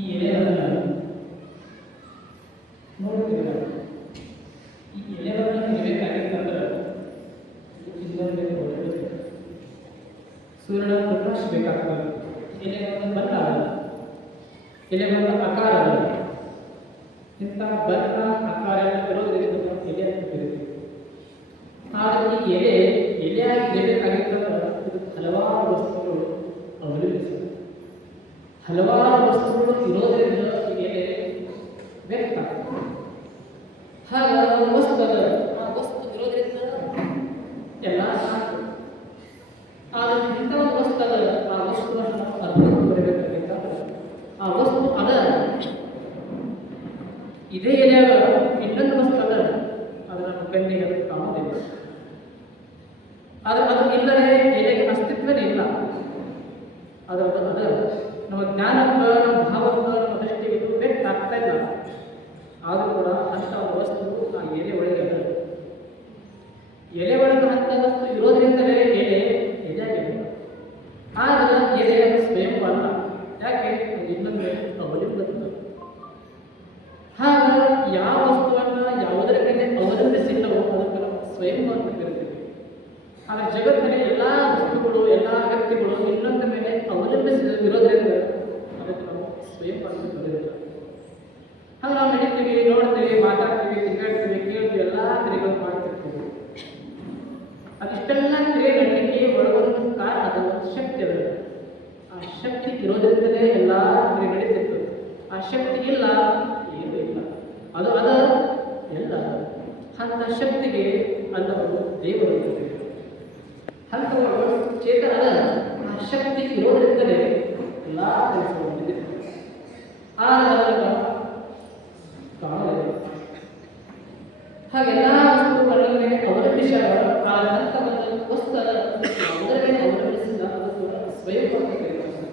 ಈ ಎಲೆಗಳನ್ನು ನೋಡ್ತೀವಿ. ಈ ಎಲೆಗಳನ್ನು ಇರಬೇಕಾಗಿತ್ತಂದ್ರೆ ಸೂರ್ಯನ ಪ್ರಕಾಶ ಬೇಕಾಗ್ತದೆ. ಎಲೆಗಳನ್ನು ಬಣ್ಣ ಎಲೆಗಳ ಆಕಾರ ಇಂಥ ಬಣ್ಣ ಆಕಾರ ಇರೋದ್ರಿಂದ ಎಲೆ ಅಂತ ಕರೀತೀವಿ. ಆದರೆ ಈ ಎಲೆಯಾಗಿ ಇರಬೇಕಾಗಿತ್ತಂದ್ರೆ ಇದು ಹಲವಾರು ವಸ್ತುಗಳು ಅವಲಂಬಿಸಿದೆ. ಹಲವಾರು ವಸ್ತುಗಳು ಇರೋದ್ರಿಂದ ಈ ಎಲೆ ವ್ಯಕ್ತ ಹಾಗೆ ವಸ್ತು ಆ ವಸ್ತು ಇರೋದ್ರಿಂದ ಎಲ್ಲ ಸಾಕು. ಆದರೆ ಇಂಥ ಒಂದು ವಸ್ತು ಆ ವಸ್ತುವನ್ನು ನಾವು ಅರ್ಥಕ್ಕೆ ಬರಬೇಕಾಗಿದ್ದಾಗ ಆ ವಸ್ತು ಇದೇ ಎಲೆಯಾಗ ಇನ್ನೊಂದು ವಸ್ತು ಅದು ನಮ್ಮ ಕಣ್ಣಿಗೆ ಅದು ಕಾಣುವುದಿಲ್ಲ. ಆದರೆ ಅದು ಇಲ್ಲದೆ ಎಲೆಗೆ ಅಸ್ತಿತ್ವನೇ ಇಲ್ಲ. ಅದು ನಮ್ಮ ಜ್ಞಾನಕ್ಕೆ, ನಮ್ಮ ಭಾವಕ್ಕೆ, ನಮ್ಮ ದೃಷ್ಟಿಗೆ ವ್ಯಕ್ತ ಆಗ್ತಾ ಇಲ್ಲ. ಆದರೂ ಕೂಡ ಅಂಥ ವಸ್ತು ಆ ಎಲೆ ಒಳಗೆ ಎಲೆ ಒಳಗೆ ಅಂಥ ವಸ್ತು ಇರೋದ್ರಿಂದಲೇ ಎಲೆಯಾಗಿದೆ. ಆದರೆ ಎಲೆ ಸ್ವಯಂ ಅಲ್ಲ. ಯಾಕೆ? ಇನ್ನೊಂದು ಅವಲಂಬಿತ. ಹಾಗೆ ಯಾವ ವಸ್ತುವನ್ನು ಯಾವುದರ ಮೇಲೆ ಅವಲಂಬಿಸಿಲ್ಲವೋ ಅದಕ್ಕೆ ನಾವು ಸ್ವಯಂ ಅಂತ ಕರಿತೀವಿ. ಆದರೆ ಜಗತ್ತಿನ ಎಲ್ಲ ವಸ್ತುಗಳು, ಎಲ್ಲ ವ್ಯಕ್ತಿಗಳು ಇನ್ನೊಂದ ಮೇಲೆ ಅವಲಂಬಿಸಿರೋದ್ರಿಂದ ಅದಕ್ಕೆ ನಾವು ಸ್ವಯಂ ಅಂತ ಕರೆದಿಲ್ಲ. ಹಾಗೆ ನಾವು ನಡೀತೀವಿ, ನೋಡ್ತೀವಿ, ಮಾತಾಡ್ತೀವಿ, ತಿರುಗಾಡ್ತೀವಿ, ಕೇಳ್ತೀವಿ, ಎಲ್ಲ ಕ್ರಿಯೆಗಳು ಮಾಡ್ತಿರ್ತೀವಿ. ಅದಿಷ್ಟೆಲ್ಲ ಕ್ರಿಯೆ ನಡಲಿಕ್ಕೆ ಒಳಗೊಂದು ಕಾರಣ ಅದು ಶಕ್ತಿ ಅದ. ಆ ಶಕ್ತಿ ಇರೋದ್ರಿಂದಲೇ ಎಲ್ಲ ಕ್ರಿಯೆ ನಡೀತಿತ್ತು. ಆ ಶಕ್ತಿ ಇಲ್ಲ, ಏನೂ ಇಲ್ಲ. ಅದು ಎಲ್ಲ ಅಂಥ ಶಕ್ತಿಗೆ ಅಂಥವರು ದೇವರು ಇರ್ತಾರೆ. ಅಂಥವರು ಚೇತನ ಆ ಶಕ್ತಿ ಇರೋದ್ರಿಂದಲೇ ಎಲ್ಲ ಕೆಲಸಗಳು ನಡೆದಿರ್ತವೆ. ಕಾಣೋದಿಲ್ಲ. ಹಾಗೆಲ್ಲ ವಸ್ತುಗಳ ಮೇಲೆ ಅವಲಂಬಿಸಿದ ಅಂಥ ಒಂದು ವಸ್ತು ಅದರ ಮೇಲೆ ಅವಲಂಬಿಸಿದ ಅದು ಸ್ವಯಂ ಅಂತ ಕರೀತಾರೆ.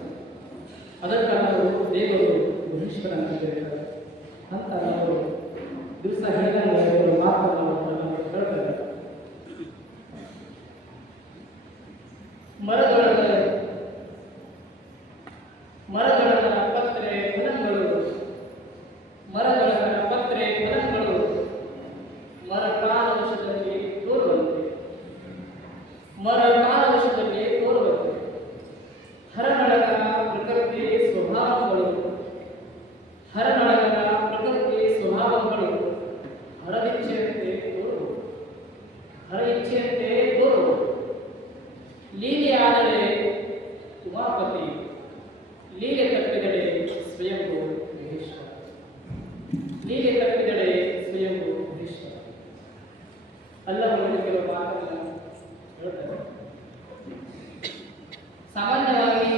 ಅದಕ್ಕೆ ನಾವು ದೇವರು ಈಶ್ವರ ಅಂತ ಕರೀತಾರೆ. ಅಂತ ನಾವು ದಿವಸ ಹೇಳಿದಾಗ ಮಾತನ್ನು ಹೇಳ್ತಾರೆ. ಮರದೊಳಗ ಪತ್ರೆ ಫಲಗಳು, ಮರದೊಳಗ ಪತ್ರೆ ಫಲಗಳು ಮರ ಕಾಲವಶದಲ್ಲಿ ತೋರುವಂತೆ, ಮರ ಕಾಲವಶದಲ್ಲಿ ತೋರುವಂತೆ. ಹರನಳಗನ ಪ್ರಕೃತಿ ಸ್ವಭಾವಗಳು, ಹರನಳಗನ ಪ್ರಕೃತಿ ಸ್ವಭಾವಗಳು ಹರವಿಚ್ಛೆಯಂತೆ ತೋರು, ಹರ ಇಚ್ಛೆಯಂತೆ ತೋರು. ಲೀಲೆಯಾದರೆ ಉಮಾಪತಿ, ಲೀಲೆ ತಪ್ಪಿದಡೆ ಸ್ವಯಂಭೂ ಮಹೇಶ್ವರ, ಲೀಲೆ ತಪ್ಪಿದಡೆ ಸ್ವಯಂಭೂ ಮಹೇಶ್ವರ. ಅಲ್ಲವನ್ನು ಕೆಲವು ಮಾತನ್ನು ಹೇಳ್ತಾರೆ. ಸಾಮಾನ್ಯವಾಗಿ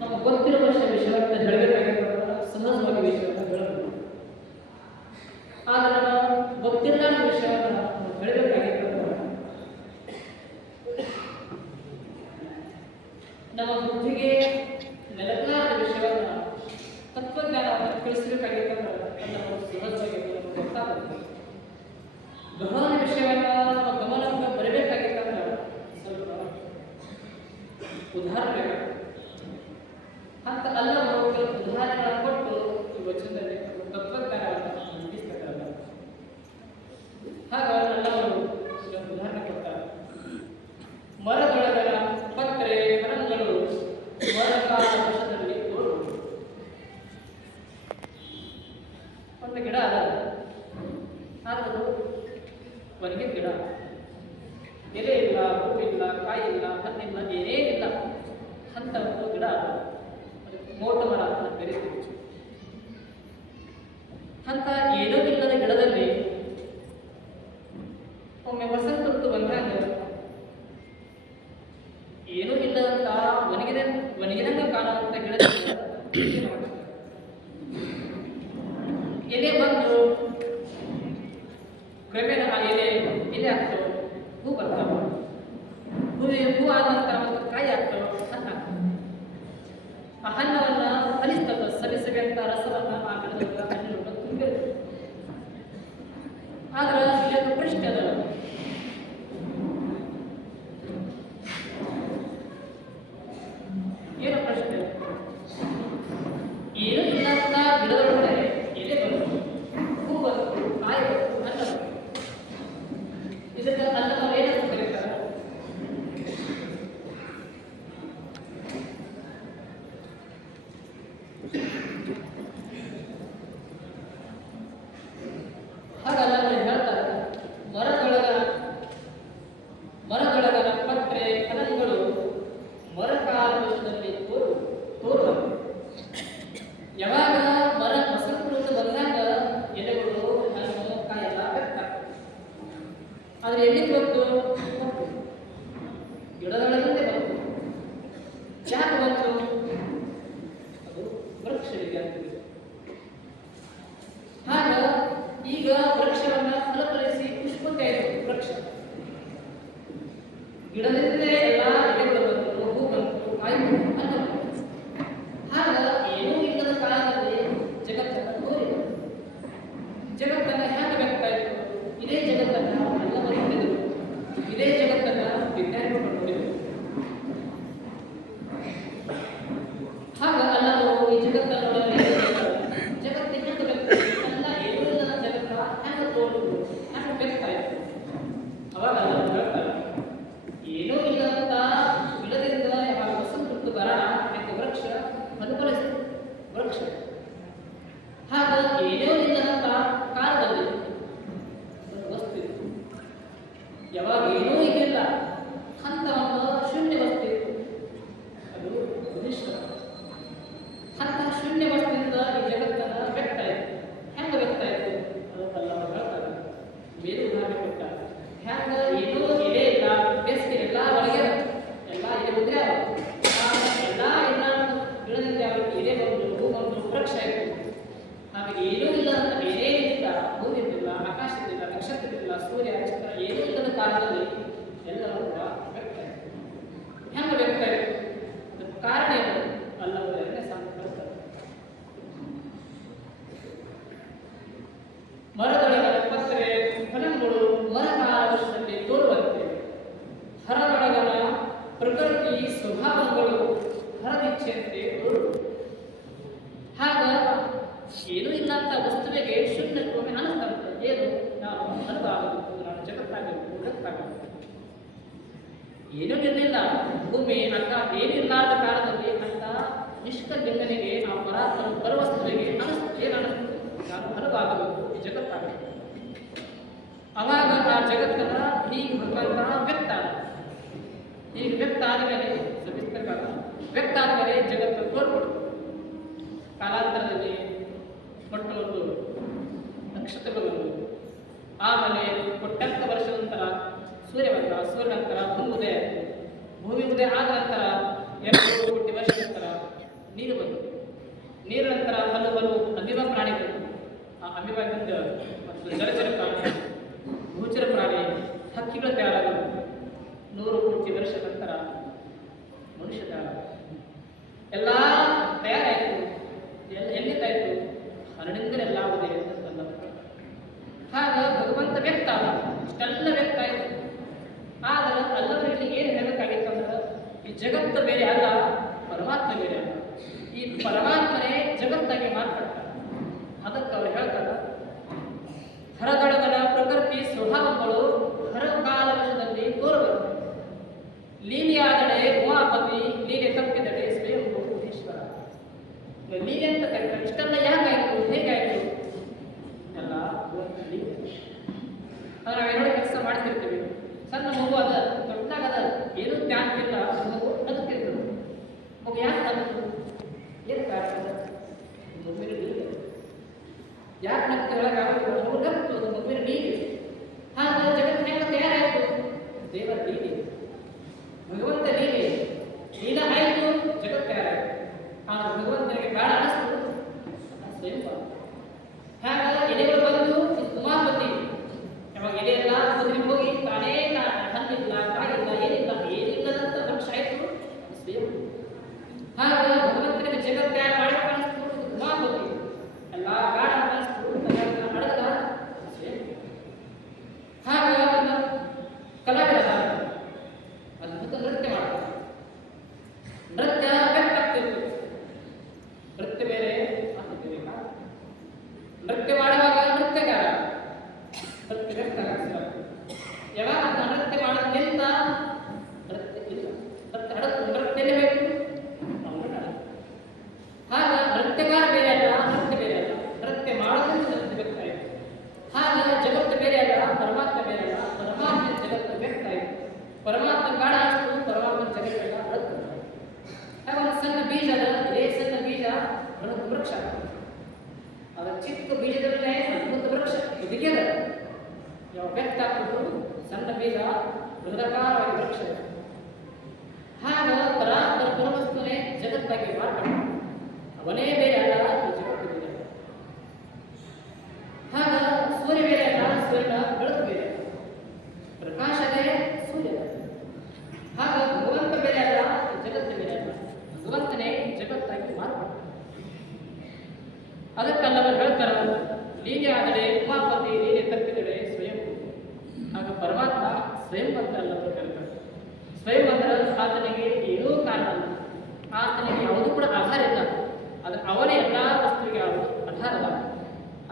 ನಮಗೆ ಗೊತ್ತಿರುವ ವಿಷಯವನ್ನು ಹೇಳಬೇಕಾಗಿರುವಂತಹ ಸಹಜವಾಗಿ ವಿಷಯವನ್ನು ಹೇಳಬಹುದು. ಆದರೆ ನಾವು ಗೊತ್ತಿಲ್ಲದ ವಿಷಯವನ್ನು ಹೇಳಬೇಕಾಗಿರ್ತದೆ. ನಮ್ಮ ಬುದ್ಧಿಗೆ ನೆಲಕಲಾದ ವಿಷಯವನ್ನು ತತ್ವಜ್ಞಾನವನ್ನು ತಿಳಿಸಬೇಕಾಗಿರ್ತಂದ್ರೆ ಅದನ್ನು ಸಹಜವಾಗಿ ಗೊತ್ತಾಗುತ್ತೆ. ಗಹನ ವಿಷಯವನ್ನು ನಮ್ಮ ಗಮನಕ್ಕೆ ಬರಬೇಕಾಗಿತ್ತಂದ್ರೆ ಸ್ವಲ್ಪ ಉದಾಹರಣೆ ಅಂತ ಅಲ್ಲವರು ಕೆಲವು ಉದಾಹರಣೆಗಳನ್ನು ಕೊಟ್ಟು ಈ ವಚನದಲ್ಲಿ ತತ್ವಜ್ಞಾನವನ್ನು ಮುಗಿಸ್ತಕ್ಕಲ್ಲ. ಹಾಗಾಗಿ ಅಲ್ಲವರು ಉದಾಹರಣೆ ಕೊಡ್ತಾರೆ. ಮರದೊಳಗನ ಪತ್ರೆ ಫಲಗಳು ಮರಕಾಲ ವಶದಲ್ಲಿ ತೋರು. ಒಂದು ಗಿಡ ಅದ, ಎಲೆ ಬಂದು ಕ್ರಮೇಣ ಆ ಎಲೆ ಆಗ್ತವೆ, ಹೂ ಬರ್ತಾವೆ. ಹೂ ಆದ ನಂತರ ಒಂದು ಕಾಯಿ ಆಗ್ತವೆ, ಹಣ್ಣು ಆಗ್ತವೆ. ಆ ಹಣ್ಣವನ್ನು ಫಲಿಸ್ತದೆ, ಸವಿ ಅಂತ ರಸವನ್ನ ಆ ಗಿಡದ ಹಣ್ಣನ್ನು ತುಂಬಿರ್ತದೆ. ಆದ್ರೆ ಇಲ್ಲೊಂದು ಪ್ರಶ್ನೆ ಅದ, ಏನು ಪ್ರಶ್ನೆ? ಏನು ಇಲ್ಲಂತ ಗಿಡದೊಳಗಡೆ ಎಲೆ ಬಂತು, ಹೂ ಬಂತು, ಕಾಯಿ ಬಂತು, ಹಣ್ಣು ಬಂತು. ಇದಕ್ಕೆ ಅನ್ನ ನಾವು ಏನಂತ ಕರೀತಾರೆ? ಹಾಗಲ್ಲ ಹೇಳ್ತಾರೆ, ಮರದೊಳಗನ ಪತ್ರೆ ಫಲಗಳು ಮರಕಾಲದಲ್ಲಿ ತೋರುವ. ಯಾವಾಗ ಮರ ಫಸಲು ಬಂದಾಗ ಎಲೆಗಳು, ಹಣ್ಣು, ಕಾಯೆಲ್ಲ ಬೆಕ್ಕಾಗ್ತವೆ. ಆದ್ರೆ ಎಲ್ಲಿ ಬಂತು? ಗಿಡದೊಳಗಿಂದ ಬಂತು. ಯಾಕೆ ಬಂತು? ಅದು ವೃಕ್ಷವಿದೆ ಆಗ್ತದೆ. ಆಗ ಈಗ ವೃಕ್ಷವನ್ನ ಫಲಫಲಿಸಿ ಪುಷ್ಪಕ್ಕೆ ವೃಕ್ಷ ಗಿಡದಿಂದಲೇ ಎಲ್ಲ ಎಲೆಗಳು ಬಂತು, ಹೂ ಬಂತು, ಕಾಯಿ ಬಂತು, ಹಣ್ಣು ಬಂತು. ಆಗ ಏನೂ ಇಲ್ಲದ ಕಾಲದಲ್ಲಿ ಜಗತ್ತನ್ನು ತೋರಿದೆ. ಜಗತ್ತನ್ನು ಹೇಗೆ ಬೆಕ್ತಾ ಇತ್ತು? ಇದೇ ಜಗತ್ತನ್ನು ಎಲ್ಲವರು ಹಿಡಿದರು, ಇದೇ ಜಗತ್ತನ್ನು ವಿಜ್ಞಾನಿಗಳು ನೋಡಿದರು. ಆಗ ಎಲ್ಲರೂ ಈ ಜಗತ್ತನ್ನು ಜಗತ್ತಿನ ಹೆಂಗೆ ಬೆಕ್ತಾ ಎಲ್ಲ ಏನೂ ಇಲ್ಲದ ಜಗತ್ತ ಹೆಂಗೆ ತೋರುದು, ಹೆಂಗೆ ಬೆಕ್ತಾ ಇತ್ತು? ಅವಾಗ ಎಲ್ಲರೂ ಹೇಳ್ತಾರೆ, ಏನೂ ಇಲ್ಲದಂತ ಗಿಡದಿಂದ ಯಾವಾಗ ವಸಂತ ಬರೋಣ ಎಂದು ವೃಕ್ಷ ಫಲಫಲಿಸಿತು. ವೃಕ್ಷ ಆಗ ಏನೂ ಇಲ್ಲದಂತ ಕಾಲದಲ್ಲಿ ಒಂದು ವಸ್ತು ಇತ್ತು. ಯಾವಾಗ ಏನೂ ಇಲ್ಲ ಅಂತ ಒಂದು ಶೂನ್ಯ ವಸ್ತು ಇತ್ತು, ಅದು ಈಶ್ವರ. ಅಂತ ಶೂನ್ಯ ವಸ್ತುವಿಂದ ಈ ಜಗತ್ತನ್ನು ವ್ಯಕ್ತ ಇತ್ತು. ಹೆಂಗೆ ವ್ಯಕ್ತ ಇತ್ತು? ಅದಕ್ಕೆಲ್ಲ ಹೇಳ್ತಾರೆ, ಬೇರೆ ಉದಾಹರಣೆ ಕೊಟ್ಟಾಗ ಹೆಂಗ ಏನೂ ಎಲೆ ಇಲ್ಲ, ಬೇಸಿಗೆ ಎಲ್ಲ ಒಳಗೆ ಎಲ್ಲ ಎಲೆ ಉದ್ರೆ ಎಲ್ಲ ಗಿಡದಿಂದ ಯಾವ ಎಲೆ ಬಂದು, ಹೂ ಬಂದು, ವೃಕ್ಷ ಇತ್ತು. ಹಾಗೆ ಏನೂ ಇಲ್ಲ ಅಂತ ಬೇರೆ ಇಲ್ಲ, ಭೂಮಿಯಿಲ್ಲ, ಆಕಾಶದಿಲ್ಲ, ನಕ್ಷತ್ರದಿಲ್ಲ, ಸೂರ್ಯ ನಕ್ಷತ್ರ ಏನೂ ಇಲ್ಲದ ಕಾಲದಲ್ಲಿ ಎಲ್ಲರೂ ವ್ಯಕ್ತ ಇತ್ತು. ಹೆಂಗೆ ವ್ಯಕ್ತ ಇತ್ತು? ಅದಕ್ಕೆ ಕಾರಣ ಏನು? ಅಲ್ಲವರನ್ನೇ ಸಾಂಸ್ಕೃತ ಮರದೊಳಗನ ಪತ್ರೆ ಫಲಗಳು ಮರಕಾಲ ವರ್ಷದಲ್ಲಿ ತೋರುವಂತೆ, ಹರದೊಳಗನ ಪ್ರಕೃತಿ ಸ್ವಭಾವಗಳು ಹರದಿಚ್ಛೆಯಂತೆ ತೋರುವುದು. ಆಗ ಏನೂ ಇಲ್ಲ ಅಂತ ವಸ್ತುವಿಗೆ ಶೂನ್ಯತ್ವವೇ ಅನಿಸ್ತಂತೆ. ಏನು? ನಾನು ಅನುಭಾಗಬೇಕು, ನಾನು ಜಗತ್ತಾಗಬೇಕು, ಜಗತ್ತಾಗಬೇಕು. ಏನೂ ಇರಲಿಲ್ಲ, ಭೂಮಿ ಆಕಾಶ ಏನಿಲ್ಲಾದ ಕಾಲದಲ್ಲಿ ಅಂತ ನಿಷ್ಕಲಿಂಗನಿಗೆ ನಾವು ಪರಾತ್ಮ ಪರವಸ್ತುವಿಗೆ ಏನು ಅನಿಸ್ತದೆ? ನಾನು ಅನುಭಾಗಬೇಕು, ಈ ಜಗತ್ತಾಗಬೇಕು. ಅವಾಗ ಆ ಜಗತ್ತನ್ನ ಹೀಗೆ ಭಗವಂತ ವ್ಯಕ್ತ ಆದ. ಈಗ ವ್ಯಕ್ತ ಆದಮೇಲೆ ವ್ಯಕ್ತ ಆದಮೇಲೆ ಜಗತ್ತು ತೋರ್ಪಡು. ಕಾಲಾಂತರದಲ್ಲಿ ಮೊಟ್ಟ ಒಂದು ನಕ್ಷತ್ರಗಳು, ಆಮೇಲೆ ಕೊಟ್ಟಂತ ವರ್ಷದ ನಂತರ ಸೂರ್ಯ ಬಂದ, ಸೂರ್ಯ ನಂತರ ಭೂಮಿ ಉದಯ ಆಯಿತು. ಭೂಮಿ ಉದಯ ಆದ ನಂತರ 2 ಕೋಟಿ ವರ್ಷದ ನಂತರ ನೀರು ಬಂತು. ನೀರಿನ ನಂತರ ಹಲವು ಅಮೀಬಾ ಪ್ರಾಣಿಗಳು, ಆ ಅಮೀಬಾದಿಂದ ಮತ್ತು ಜಲಚರ ಪ್ರಾಣಿ, ಭೂಚರ ಪ್ರಾಣಿ, ಹಕ್ಕಿಗಳು ತಯಾರಾಗಲು 100 ಕೋಟಿ ವರ್ಷದ ನಂತರ ಮನುಷ್ಯ ತಯಾರಾಗ. ಎಲ್ಲ ತಯಾರಾಯಿತು. ಎಲ್ಲಿದ್ದಾಯಿತು? ಹರಣಿಂದಲೆಲ್ಲ ಉದಯ ಅಂತಲ್ಲ. ಆಗ ಭಗವಂತ ವ್ಯಕ್ತ ಆದ. ಇಷ್ಟೆಲ್ಲ ವ್ಯಕ್ತ ಆಯಿತು. ಆದರೆ ಅಲ್ಲವರಿಗೆ ಏನು ಹೇಳಬೇಕಾಗಿತ್ತು ಅಂದ್ರೆ, ಈ ಜಗತ್ತು ಬೇರೆ ಅಲ್ಲ, ಪರಮಾತ್ಮ ಬೇರೆ ಅಲ್ಲ. ಈ ಪರಮಾತ್ಮನೇ ಜಗತ್ತಾಗಿ ಮಾರ್ಪಡ್ತಾರೆ. ಅದಕ್ಕೆ ಅವರು ಹೇಳ್ತಾರೆ, ಹರದೊಳಗನ ಪ್ರಕೃತಿ ಸ್ವಭಾವಗಳು ಹರಕಾಲ ವಶದಲ್ಲಿ ತೋರುವರು. ಲೀಲೆಯಾದಡೆ ಉಮಾಪತಿ, ಲೀಲೆ ತಪ್ಪಿದಡೆ ಸ್ವಯಂ ಈಶ್ವರ. ಲೀಲೆ ಅಂತ ಕರೀತಾರೆ. ಇಷ್ಟೆಲ್ಲ ಯಾಕಾಯ್ತು, ಹೇಗಾಯ್ತು? ಎಲ್ಲ ಲೀಲೆ. ಅದು ನಾವೇನೋ ಕೆಲಸ ಮಾಡ್ತಿರ್ತೀವಿ. ಸಣ್ಣ ಮಗು ಅದ, ದೊಡ್ಡದಾಗದ, ಏನೂ ಜ್ಞಾನ ಇಲ್ಲ, ಮಗು ನಗ್ತಿರ್ತದೆ. ಮಗು ಯಾಕೆ ನಗ್ತದೆ? ಏನು ಕಾರಣ? ಮಗುವಿನ ಲೀಲೆ. ಯಾಕೆ ನಗ್ತ ಹೇಳೋಕ್ಕಾಗಲ್ಲ? ಮಗು ನಗ್ತದೆ, ಮಗುವಿನ ಲೀಲೆ. ಹಾಗೆ ಜಗತ್ತು ಹೆಂಗೆ ತಯಾರಾಯಿತು? ದೇವರ ಲೀಲೆ, ಭಗವಂತ ಲೀಲೆ. ಲೀಲ ಆಯಿತು, ಜಗತ್ತು ತಯಾರಾಯಿತು. ಆದರೆ ಭಗವಂತನಿಗೆ ಬೇಡ ಬಂದು ಉಮಾಪತಿ ಯಾವಾಗ ಎಲೆಯೆಲ್ಲ ಕುದುರೆ ಹೋಗಿ ತಾನೇ ಹಣ್ಣಿಲ್ಲ ಕಾಯಿಲ್ಲ ಏನಿಲ್ಲದಂತ ವೃಕ್ಷ ಆಯಿತು ಸ್ವಯಂ. ಹಾಗ ಭಗವಂತನಿಗೆ ಜಗತ್ತ ಮಾಡಿ ಕಾಣಿಸ್ತು ಉಮಾಪತಿ ಎಲ್ಲ ಗಾಢ ಕಾಣಿಸ್ತು ಅಡಗ ಸ್ವಯಂ. ಹಾಗ ಕಲಾವಿದ ಅದ್ಭುತ ನೃತ್ಯ ಮಾಡ್ತಾರೆ. ನೃತ್ಯ ವ್ಯಕ್ತಾಗ್ತಿತ್ತು. ನೃತ್ಯ ಬೇರೆ ನೃತ್ಯ ಮಾಡುವಾಗ ನೃತ್ಯಗಾರ ನೃತ್ಯ ವ್ಯಕ್ತ ಯಾವಾಗ ನೃತ್ಯ ಮಾಡೋದು ನಿಂತ ನೃತ್ಯ ಇಲ್ಲ ನೃತ್ಯ ನೃತ್ಯ ಬೇಕು ಹಾಗ ನೃತ್ಯಗಾರ ಬೇರೆ ಅಲ್ಲ ನೃತ್ಯ ಬೇರೆ ಅಲ್ಲ ನೃತ್ಯ ಮಾಡೋದ್ರಿಂದ ನೃತ್ಯ ವ್ಯಕ್ತ ಆಯಿತು. ಹಾಗ ಜಗತ್ತು ಬೇರೆ ಅಲ್ಲ ಪರಮಾತ್ಮ ಬೇರೆ ಅಲ್ಲ ಪರಮಾತ್ಮ ಜಗತ್ತು ವ್ಯಕ್ತ ಆಯಿತು. ಪರಮಾತ್ಮ ಗಾಢ ಅಷ್ಟು ಪರಮಾತ್ಮ ಜಗತ್ತೆಲ್ಲ ಅಳುತ್ತದೆ. ಹಾಗ ಒಂದು ಸಣ್ಣ ಬೀಜ ಅದ ಇದೇ ಸಣ್ಣ ಬೀಜ ಬೃಹತ್ ವೃಕ್ಷ ಅದರ ಚಿಕ್ಕ ಬೀಜದಲ್ಲೇ ಅದ್ಭುತ ವೃಕ್ಷ ಇದಕ್ಕೆಲ್ಲ ಯಾವ ವ್ಯಕ್ತ ಆಗ್ತದ್ದು ಸಣ್ಣ ಬೀಜ ಬೃಹದಾಕಾರವಾಗಿ ವೃಕ್ಷ. ಹಾಗ ಪರವಸ್ತುವೇ ಜಗತ್ತಾಗಿ ಮಾರ್ಪಟ್ಟ ಅವನೇ ಬೇರೆ ಅಲ್ಲ ಜಗತ್ತು ಬೇರೆ. ಹಾಗ ಸೂರ್ಯ ಬೇರೆ ಅಲ್ಲ ಸೂರ್ಯನ ಬೆಳಕು ಬೇರೆ ಪ್ರಕಾಶದೇ ಸೂರ್ಯ. ಹಾಗ ಭಗವಂತ ಬೇರೆ ಅಲ್ಲ ಜಗತ್ತು ಬೇರೆ ಅಲ್ಲ ಭಗವಂತನೇ ಜಗತ್ತಾಗಿ ಮಾರ್ಪಟ್ಟ. ಅದಕ್ಕಲ್ಲವರು ಹೇಳ್ತಾರ ನೀನೇ ಆದರೆ ಉಮಾಪತಿ ನೀನೇ ತಪ್ಪಿದರೆ ಸ್ವಯಂ. ಆಗ ಪರಮಾತ್ಮ ಸ್ವಯಂ ಅಂತ ಅಲ್ಲವರು ಹೇಳ್ತಾರೆ. ಸ್ವಯಂ ಅಂದ್ರೆ ಆತನಿಗೆ ಏನೂ ಕಾರಣ ಅಲ್ಲ, ಆತನಿಗೆ ಯಾವುದೂ ಕೂಡ ಆಧಾರ ಇಲ್ಲ. ಅದು ಅವನೇ ಎಲ್ಲ ವಸ್ತುವಿಗೆ ಆಧಾರದ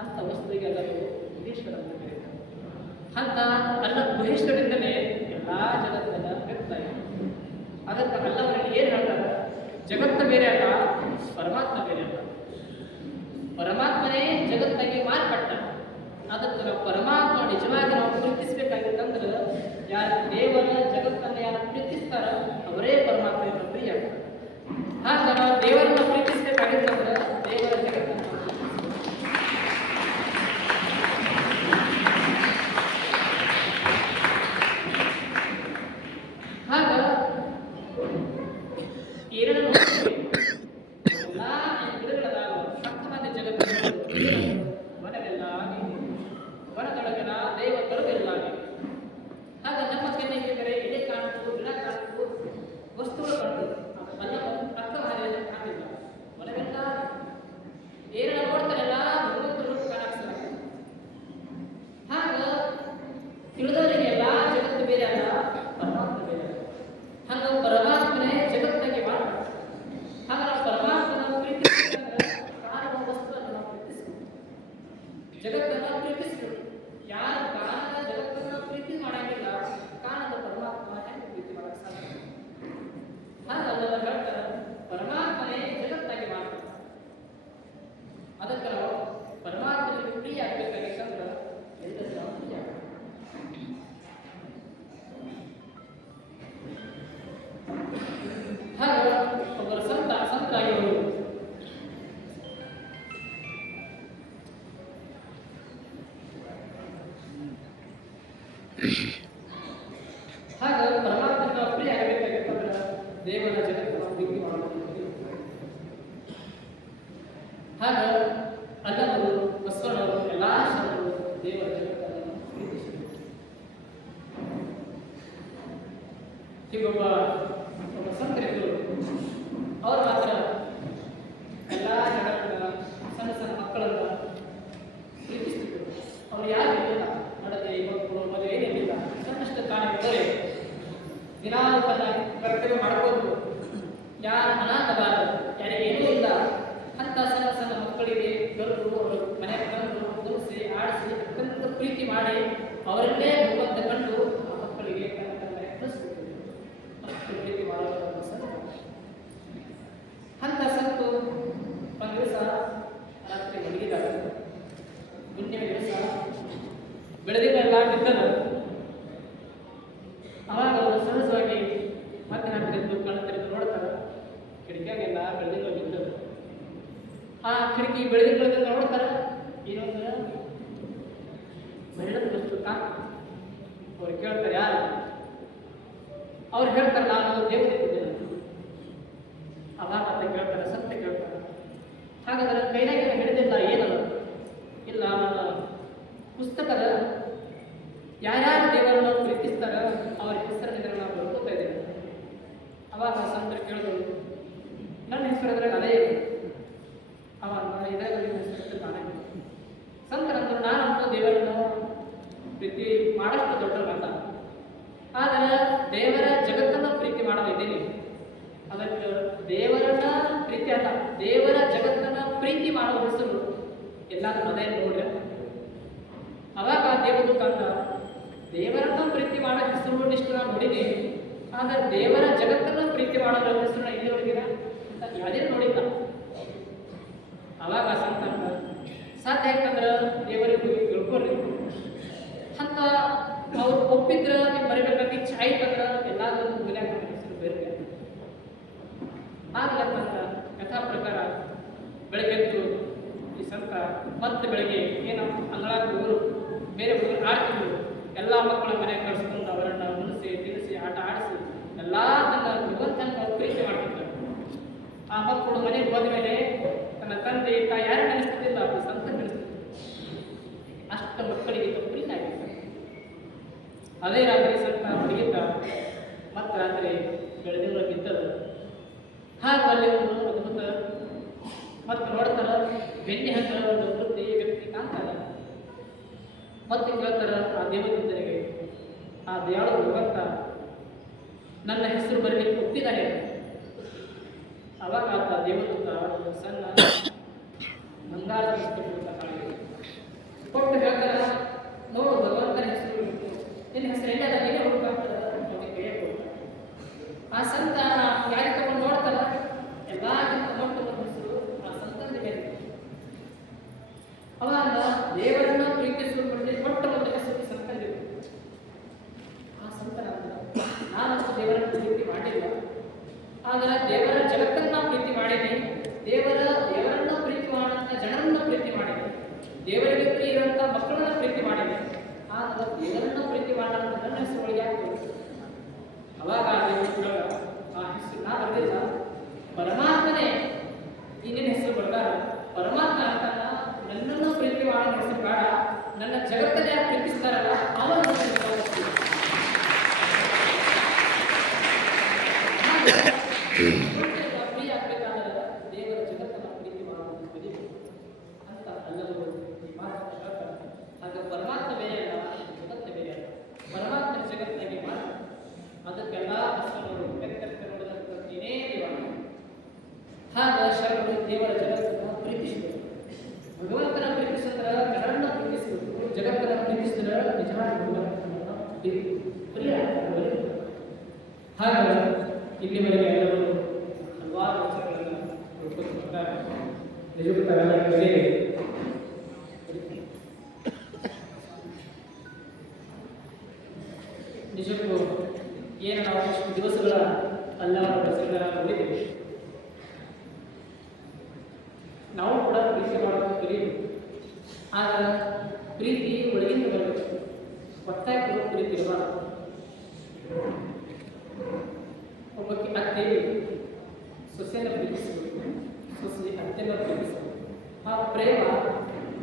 ಅಂತ ವಸ್ತುವಿಗೆ ಎಲ್ಲರೂ ಮಹೇಶ್ವರ ಅಂತ ಕರೀತಾರೆ. ಅಂತ ಅಲ್ಲ ಮಹೇಶ್ವರಿಂದಲೇ ಎಲ್ಲ ಜಗತ್ತೆಲ್ಲ ವ್ಯಕ್ತ ಇದೆ. ಅದಕ್ಕೆ ಅಲ್ಲವರಿಗೆ ಏನು ಹೇಳ್ತಾರೆ ಜಗತ್ತು ಬೇರೆ ಅಲ್ಲ ಪರಮಾತ್ಮ ಬೇರೆ ಅಲ್ಲ ಪರಮಾತ್ಮನೇ ಜಗತ್ತಾಗಿ ಮಾರ್ಪಟ್ಟ. ಅದಕ್ಕೆ ನಾವು ಪರಮಾತ್ಮ ನಿಜವಾಗಿ ನಾವು ಪ್ರೀತಿಸಬೇಕಾಗಿತ್ತಂದ್ರೆ ಯಾರು ದೇವರ ಜಗತ್ತನ್ನು ಯಾರು ಪ್ರೀತಿಸ್ತಾರ ಅವರೇ ಪರಮಾತ್ಮೆಯನ್ನು ಪ್ರಿಯ. ಹಾಗ ನಾವು ದೇವರನ್ನ ಪ್ರೀತಿಸಬೇಕಾಗಿತ್ತಂದ್ರೆ ದೇವರ ಜಗತ್ತನ್ನು ಹಾಗ ಏನನ್ನು ವನವೆಲ್ಲ ವನದೊಳಗಿನ ದೇವ ತರುವೆಲ್ಲ. ಹಾಗ ನಮ್ಮ ಕಣ್ಣಿಗೆ ಎಲೆ ಕಾಣ್ತು ಗಿಡ ಕಾಣ್ತು ವಸ್ತುಗಳು ಕಾಣ್ತು ಅಲ್ಲ ಅರ್ಥ ಕಾಣಿಲ್ಲ. ವನವೆಲ್ಲ ಏನ ನೋಡ್ತಾರಲ್ಲ ಭಗವಂತರು ಕಾಣಿಸ್ತಾರೆ. ಹಾಗ ತಿಳಿದವರಿಗೆಲ್ಲ ಜಗತ್ತು ಬೇರೆ ಅಲ್ಲ ಪರಮಾತ್ಮ ಬೇರೆ ಅಲ್ಲ. ಹಾಗ ಪರಮಾತ್ಮನೇ ಜಗತ್ತಾಗಿ ಮಾಡ್ತಾರೆ. ಹಾಗ ನಾವು ಪರಮಾತ್ಮನ ಪ್ರೀತಿಸಬೇಕಂದ್ರೆ ಕಾಣುವ ವಸ್ತುವನ್ನು ನಾವು ಪ್ರೀತಿಸಬೇಕು, ಜಗತ್ತನ್ನು ಪ್ರೀತಿಸಬೇಕು. ಯಾರು ಕಾಣದ ಜಗತ್ತನ್ನು ಪ್ರೀತಿ ಮಾಡಂಗಿಲ್ಲ ಕಾಣದ ಪರಮಾತ್ಮ ಹೆಂಗೆ ಪ್ರೀತಿ ಮಾಡಕ್ಕೆ ಸಾಧ್ಯ? ಹಾಗಲ್ಲ ಹೇಳ್ತಾರೆ ಪರಮಾತ್ಮನೇ ಜಗತ್ತಾಗಿ ಮಾಡ್ತಾರೆ. ಅದಕ್ಕೆ ನಾವು ಪರಮಾತ್ಮನಿಗೆ ಪ್ರಿಯ ಆಗಬೇಕಾಗಿತ್ತಂದ್ರೆ ಎಲ್ಲರೂ ನಾವು ಪ್ರಿಯ ಹಾಗ ಒಬ್ಬರು ಸಂತರಾಗಿ ಅವರು ಹಾಗ ಪರಮಾತ್ಮನ ಪ್ರಿಯ ಆಗಬೇಕಾಗಿತ್ತಂದ್ರೆ ದೇವರ ಜಗತ್ತನ್ನು ಪ್ರೀತಿ ಮಾಡಬೇಕು. ಹಾಗ ಅಲ್ಲವರು ಬಸವಣ್ಣವರು ಎಲ್ಲ ಶರಣರು ದೇವರ ಜಗತ್ತನ್ನು ಪ್ರೀತಿಸಬೇಕು. ಹೀಗೊಬ್ಬ ಸಂತರಿದ್ರು ಅವರು ಮಾತ್ರ ಎಲ್ಲ ಜಗತ್ತನ್ನ ಸಣ್ಣ ಸಣ್ಣ ಮಕ್ಕಳನ್ನ ಪ್ರೀತಿಸ್ತಿದ್ರು. ಅವ್ರು ಯಾರು ಇರಲಿಲ್ಲ ನಡತೆ ಮಕ್ಕಳು ಮದುವೆ ಏನಿಲ್ಲ ಸಣ್ಣಷ್ಟು ಕಾಣಿಕೆ ದಿನಾಲು ತನ್ನ ಕರ್ತವ್ಯ ಮಾಡ್ಬೋದು. ಯಾರು ಅನಾಥಬಾರದು ಯಾರಿಗೆ ಏನೂ ಇಲ್ಲ ಅಂತ ಸಣ್ಣ ಸಣ್ಣ ಮಕ್ಕಳಿಗೆ ಗರುಡು ಅವರು ಮನೆ ತಂದು ಕೂರಿಸಿ ಆಡಿಸಿ ಅತ್ಯಂತ ಪ್ರೀತಿ ಮಾಡಿ ಅವರನ್ನೇ ಭಗವಂತ ಕಂಡು ಆ ಮಕ್ಕಳಿಗೆ ತನ್ನ ತನ್ನ ಕಲಿಸ್ಬೇಕು. ಅಷ್ಟು ಪ್ರೀತಿ ಮಾಡೋದು ಅಂತ ಸಂತು ಒಂದು ದಿವಸ ರಾತ್ರಿ ಮಲಗಿದಾಗ ಹುಣ್ಣಿಮೆ ದಿವಸ ಬೆಳೆದಿದ್ದೆಲ್ಲ ಬಿದ್ದದು. ಅವಾಗ ಅವರು ಸಹಜವಾಗಿ ಮಧ್ಯರಾತ್ರಿ ಕಣ್ಣು ತೆರೆದು ನೋಡ್ತಾರೆ ಕಿಟಕಿಯಾಗೆಲ್ಲ ಬೆಳೆದಿಲ್ಲ ಬಿದ್ದದು. ಆ ಕಿಟಕಿ ಬೆಳೆದಿದ್ದು ನೋಡ್ತಾರೆ ಏನೊಂದು ಮಹಿಳೆದ ವಸ್ತು ಅವ್ರು ಕೇಳ್ತಾರೆ ಯಾರು? ಅವ್ರು ಹೇಳ್ತಾರೆ ನಾನು ದೇವರಿದ್ದೇನೆ. ಅವಾಗ ಅಂತ ಕೇಳ್ತಾರೆ ಸತ್ಯ ಕೇಳ್ತಾರೆ. ಹಾಗಾದ್ರೆ ಕೈನಾಗ ಹಿಡಿದಿಲ್ಲ ಏನಲ್ಲ ಇಲ್ಲ ನಾನು ಸಂತರು ಕೇಳಿದ್ರು, ನನ್ನ ಹೆಸರು ಅದ್ರಾಗ ಅದೇ ಇದೆ. ಅವಾಗ ಇದ್ರಾಗ ನಿಮ್ಮ ಹೆಸರು ಕಾಣಂಗಿಲ್ಲ. ಸಂತರಂದ್ರು, ನಾನಂತೂ ದೇವರನ್ನ ಪ್ರೀತಿ ಮಾಡಷ್ಟು ದೊಡ್ಡವಲ್ಲ, ಆದರೆ ದೇವರ ಜಗತ್ತನ್ನು ಪ್ರೀತಿ ಮಾಡಲಿದ್ದೀನಿ. ಅದಕ್ಕೆ ದೇವರನ್ನ ಪ್ರೀತಿ ಅಲ್ಲ, ದೇವರ ಜಗತ್ತನ್ನ ಪ್ರೀತಿ ಮಾಡುವ ಹೆಸರು ಎಲ್ಲಾದ್ರೂ ಅದೇ ನೋಡ್ರಿ. ಅವಾಗ ದೇವದೂತ ಅಂತ, ದೇವರನ್ನ ಪ್ರೀತಿ ಮಾಡೋ ಹೆಸರು ಇಷ್ಟು ನಾನು ನೋಡಿದೆ, ಆದರೆ ದೇವರ ಜಗತ್ತನ್ನ ಪ್ರೀತಿ ಮಾಡೋ ಹೆಸರು ಇಲ್ಲಿ ನೋಡಿದಿರ ಯಾವುದೇ ನೋಡಿಲ್ಲ. ಅವಾಗ ಸಂತ ಸಾಧ್ಯ ಯಾಕಂದ್ರೆ ದೇವರಿಗೆ ತಿಳ್ಕೊಳ್ರಿ ಅಂತ ಅವ್ರು ಒಪ್ಪಿದ್ರ ನೀವು ಬರೀಬೇಕಾಗಿ ಇಚ್ಛೆ ಆಯ್ತಂದ್ರೆ ಎಲ್ಲಾದ್ರೂ ಗುರಿಯಾಗ ಹೆಸರು ಬೇರೆ ಆಗ್ಲಕ್ಕಂತ ಕಥಾ ಪ್ರಕಾರ ಬೆಳಗ್ಗೆ ಎದ್ದು ಈ ಸಂತ ಮತ್ತೆ ಬೆಳಗ್ಗೆ ಏನು ಅಂಗಳಾಗ ಊರು ಬೇರೆ ಊರು ಆಡ್ತಿದ್ರು. ಎಲ್ಲ ಮಕ್ಕಳ ಮನೆಗೆ ಕಳಿಸ್ಕೊಂಡು ಅವರನ್ನು ಉಣಿಸಿ ತಿನ್ನಿಸಿ ಆಟ ಆಡಿಸಿ ಎಲ್ಲ ತನ್ನ ಭಗವಂತನ ಪ್ರೀತಿ ಮಾಡ್ತಿದ್ದಾರೆ. ಆ ಮಕ್ಕಳು ಮನೆಗೆ ಹೋದ ಮೇಲೆ ತನ್ನ ತಂದೆ ತಾಯಿ ಯಾರು ನೆನೆಸ್ತಿದ್ದಿಲ್ಲ, ಅದು ಸಂತ ನೆನೆಸ್ತಿದ್ರು. ಅಷ್ಟ ಮಕ್ಕಳಿಗೆ ಪ್ರೀತಿ ಆಗಿರ್ತಾರೆ. ಅದೇ ರಾತ್ರಿ ಸಂತ ಹುಡುಗಿದ್ದ ಮತ್ತೆ ರಾತ್ರಿ ಬೆಳೆದಿರೋ ಬಿದ್ದದು. ಹಾಗೆ ಅಲ್ಲಿ ಒಂದು ಅದ್ಭುತ ಮತ್ತೆ ನೋಡ್ತಾರ, ಬೆಣ್ಣೆ ಹಂಗ ಒಂದು ವೃದ್ಧಿ ವ್ಯಕ್ತಿ ಕಾಣ್ತಾರ. ಮತ್ತೆ ಕೇಳ್ತಾರ ಆ ದೇವದೂತರಿಗೆ, ಆ ದಯಾಳು ಭಗವಂತ ನನ್ನ ಹೆಸರು ಬರಲಿಕ್ಕೆ ಒಪ್ಪಿದ್ದಾರೆ. ಅವಾಗ ಆತ ದೇವದೂತ ಸಣ್ಣ ಬಂಗಾರ ಕೊಟ್ಟು ಹೇಳ್ತಾರ, ನೋಡು ಭಗವಂತನ ಹೆಸರು, ನಿನ್ನ ಹೆಸರು ಎಲ್ಲದ ನೀನೇ ಹುಡುಕಾಗ್ತದ. ಆ ಸಂತ ಯಾರಿಗೆ ತಗೊಂಡು ನೋಡ್ತಾರ, ಎಲ್ಲಾಗಿಂತ ಮೊಟ್ಟ ಹೆಸರು ಆ ಸಂತನ ಮೇಲೆ. ಅವಾಗ ದೇವರನ್ನ ಪ್ರೀತಿಸುವ ಮೊಟ್ಟ ಮೊದಲ ಹೆಸರು ಸಂತನಿದೆ. ಆ ಸಂತನ ನಾನಂತೂ ದೇವರನ್ನು ಪ್ರೀತಿ ಮಾಡಿಲ್ಲ, ಆದರೆ ದೇವರ ಜಗತ್ತನ್ನ ಪ್ರೀತಿ ಮಾಡಿದೆ, ದೇವರನ್ನ ಪ್ರೀತಿ ಮಾಡುವಂತ ಜನರನ್ನ ಪ್ರೀತಿ ಮಾಡಿದೆ, ದೇವರಿಗೆ ಪ್ರಿಯ ಇರುವಂತ ಮಕ್ಕಳನ್ನ ಪ್ರೀತಿ ಮಾಡಿದೆ. ಆದರೆ ದೇವರನ್ನ ಪ್ರೀತಿ ಮಾಡೋಣ ನನ್ನ ಹೆಸರುಗಳಿಗೆ ಆಗ್ತದೆ. ಅವಾಗ ಆ ಹೆಸರು ನಾ ಬರ್ದಿಲ್ಲ, ಪರಮಾತ್ಮನೇ ಇನ್ನೇನು ಹೆಸರು ಬರ್ದಾರ. ಪರಮಾತ್ಮ ಅಂತ ನನ್ನನ್ನು ಪ್ರೀತಿ ಮಾಡೋ ಹೆಸರು ಬೇಡ, ನನ್ನ ಜಗತ್ತನ್ನೇ ಯಾರು ಪ್ರೀತಿಸ್ತಾರಲ್ಲ ಅವರ ಪ್ರಿಯ ಆಗ್ಬೇಕಾದ್ರೆ ದೇವರ ಜಗತ್ತನ್ನು ಪ್ರೀತಿ ಮಾಡೋದು ಅಂತ ಎಲ್ಲರೂ ಈ ಮಾತನ್ನು ಹೇಳ್ತಾರೆ. ಹಾಗೆ ಪರಮಾತ್ಮ ಬೇರೆ ಅಲ್ಲ, ಜಗತ್ತ ಬೇರೆ ಅಲ್ಲ. ಪರಮಾತ್ಮನ ಜಗತ್ತಿನಾಗೆ ಮಾತ್ರ ಅದಕ್ಕೆಲ್ಲ ಹೆಸರು ವ್ಯಕ್ತಕ್ಕೆ ನೋಡಿದಂಥ ನೀನೇ ದೇವ. ಹಾಗ ಶರಣರು ದೇವರ ಜಗತ್ತನ್ನು ಪ್ರೀತಿಸಿದರು. ಭಗವಂತನ ಪ್ರೀತಿಸಿದ್ರೆ ಜನರನ್ನ ಪ್ರೀತಿಸಬೇಕು, ಜಗತ್ತನ್ನು ಪ್ರೀತಿಸಿದ್ರೆ ನಿಜವಾದ ಭಗವಂತನನ್ನು ಪ್ರಿಯ. ಹಾಗ ಇಲ್ಲಿವರೆಗೆ ಎಲ್ಲರೂ ಹಲವಾರು ವಿಚಾರಗಳನ್ನು ತಿಳ್ಕೊತಿರ್ತಾರೆ. ನಿಜಕ್ಕೂ ತಾವೆಲ್ಲ ಕಲಿಯಿರಿ. ನಿಜಕ್ಕೂ ಏನು ನಾವು ಇಷ್ಟು ದಿವಸಗಳ ಹಲವಾರು ಹೆಸರುಗಳನ್ನು ನೋಡಿದ್ದೀವಿ. ನಾವು ಕೂಡ ಪ್ರೀತಿ ಮಾಡೋದು ಕಲಿಯಬೇಕು. ಆದರೆ ಪ್ರೀತಿ ಒಳಗಿಂದ ಬರಬೇಕು, ಒತ್ತಾಯ ಕೊಡೋ ಪ್ರೀತಿ ಇರಬಾರದು. ಒಬ್ಬಕ್ಕೆ ಅತ್ತೆ ಸೊಸೆಯನ್ನು ಪ್ರೀತಿಸಬೇಕು, ಸೊಸೆ ಅತ್ತೆಯನ್ನು ಪ್ರೀತಿಸಬೇಕು. ಆ ಪ್ರೇಮ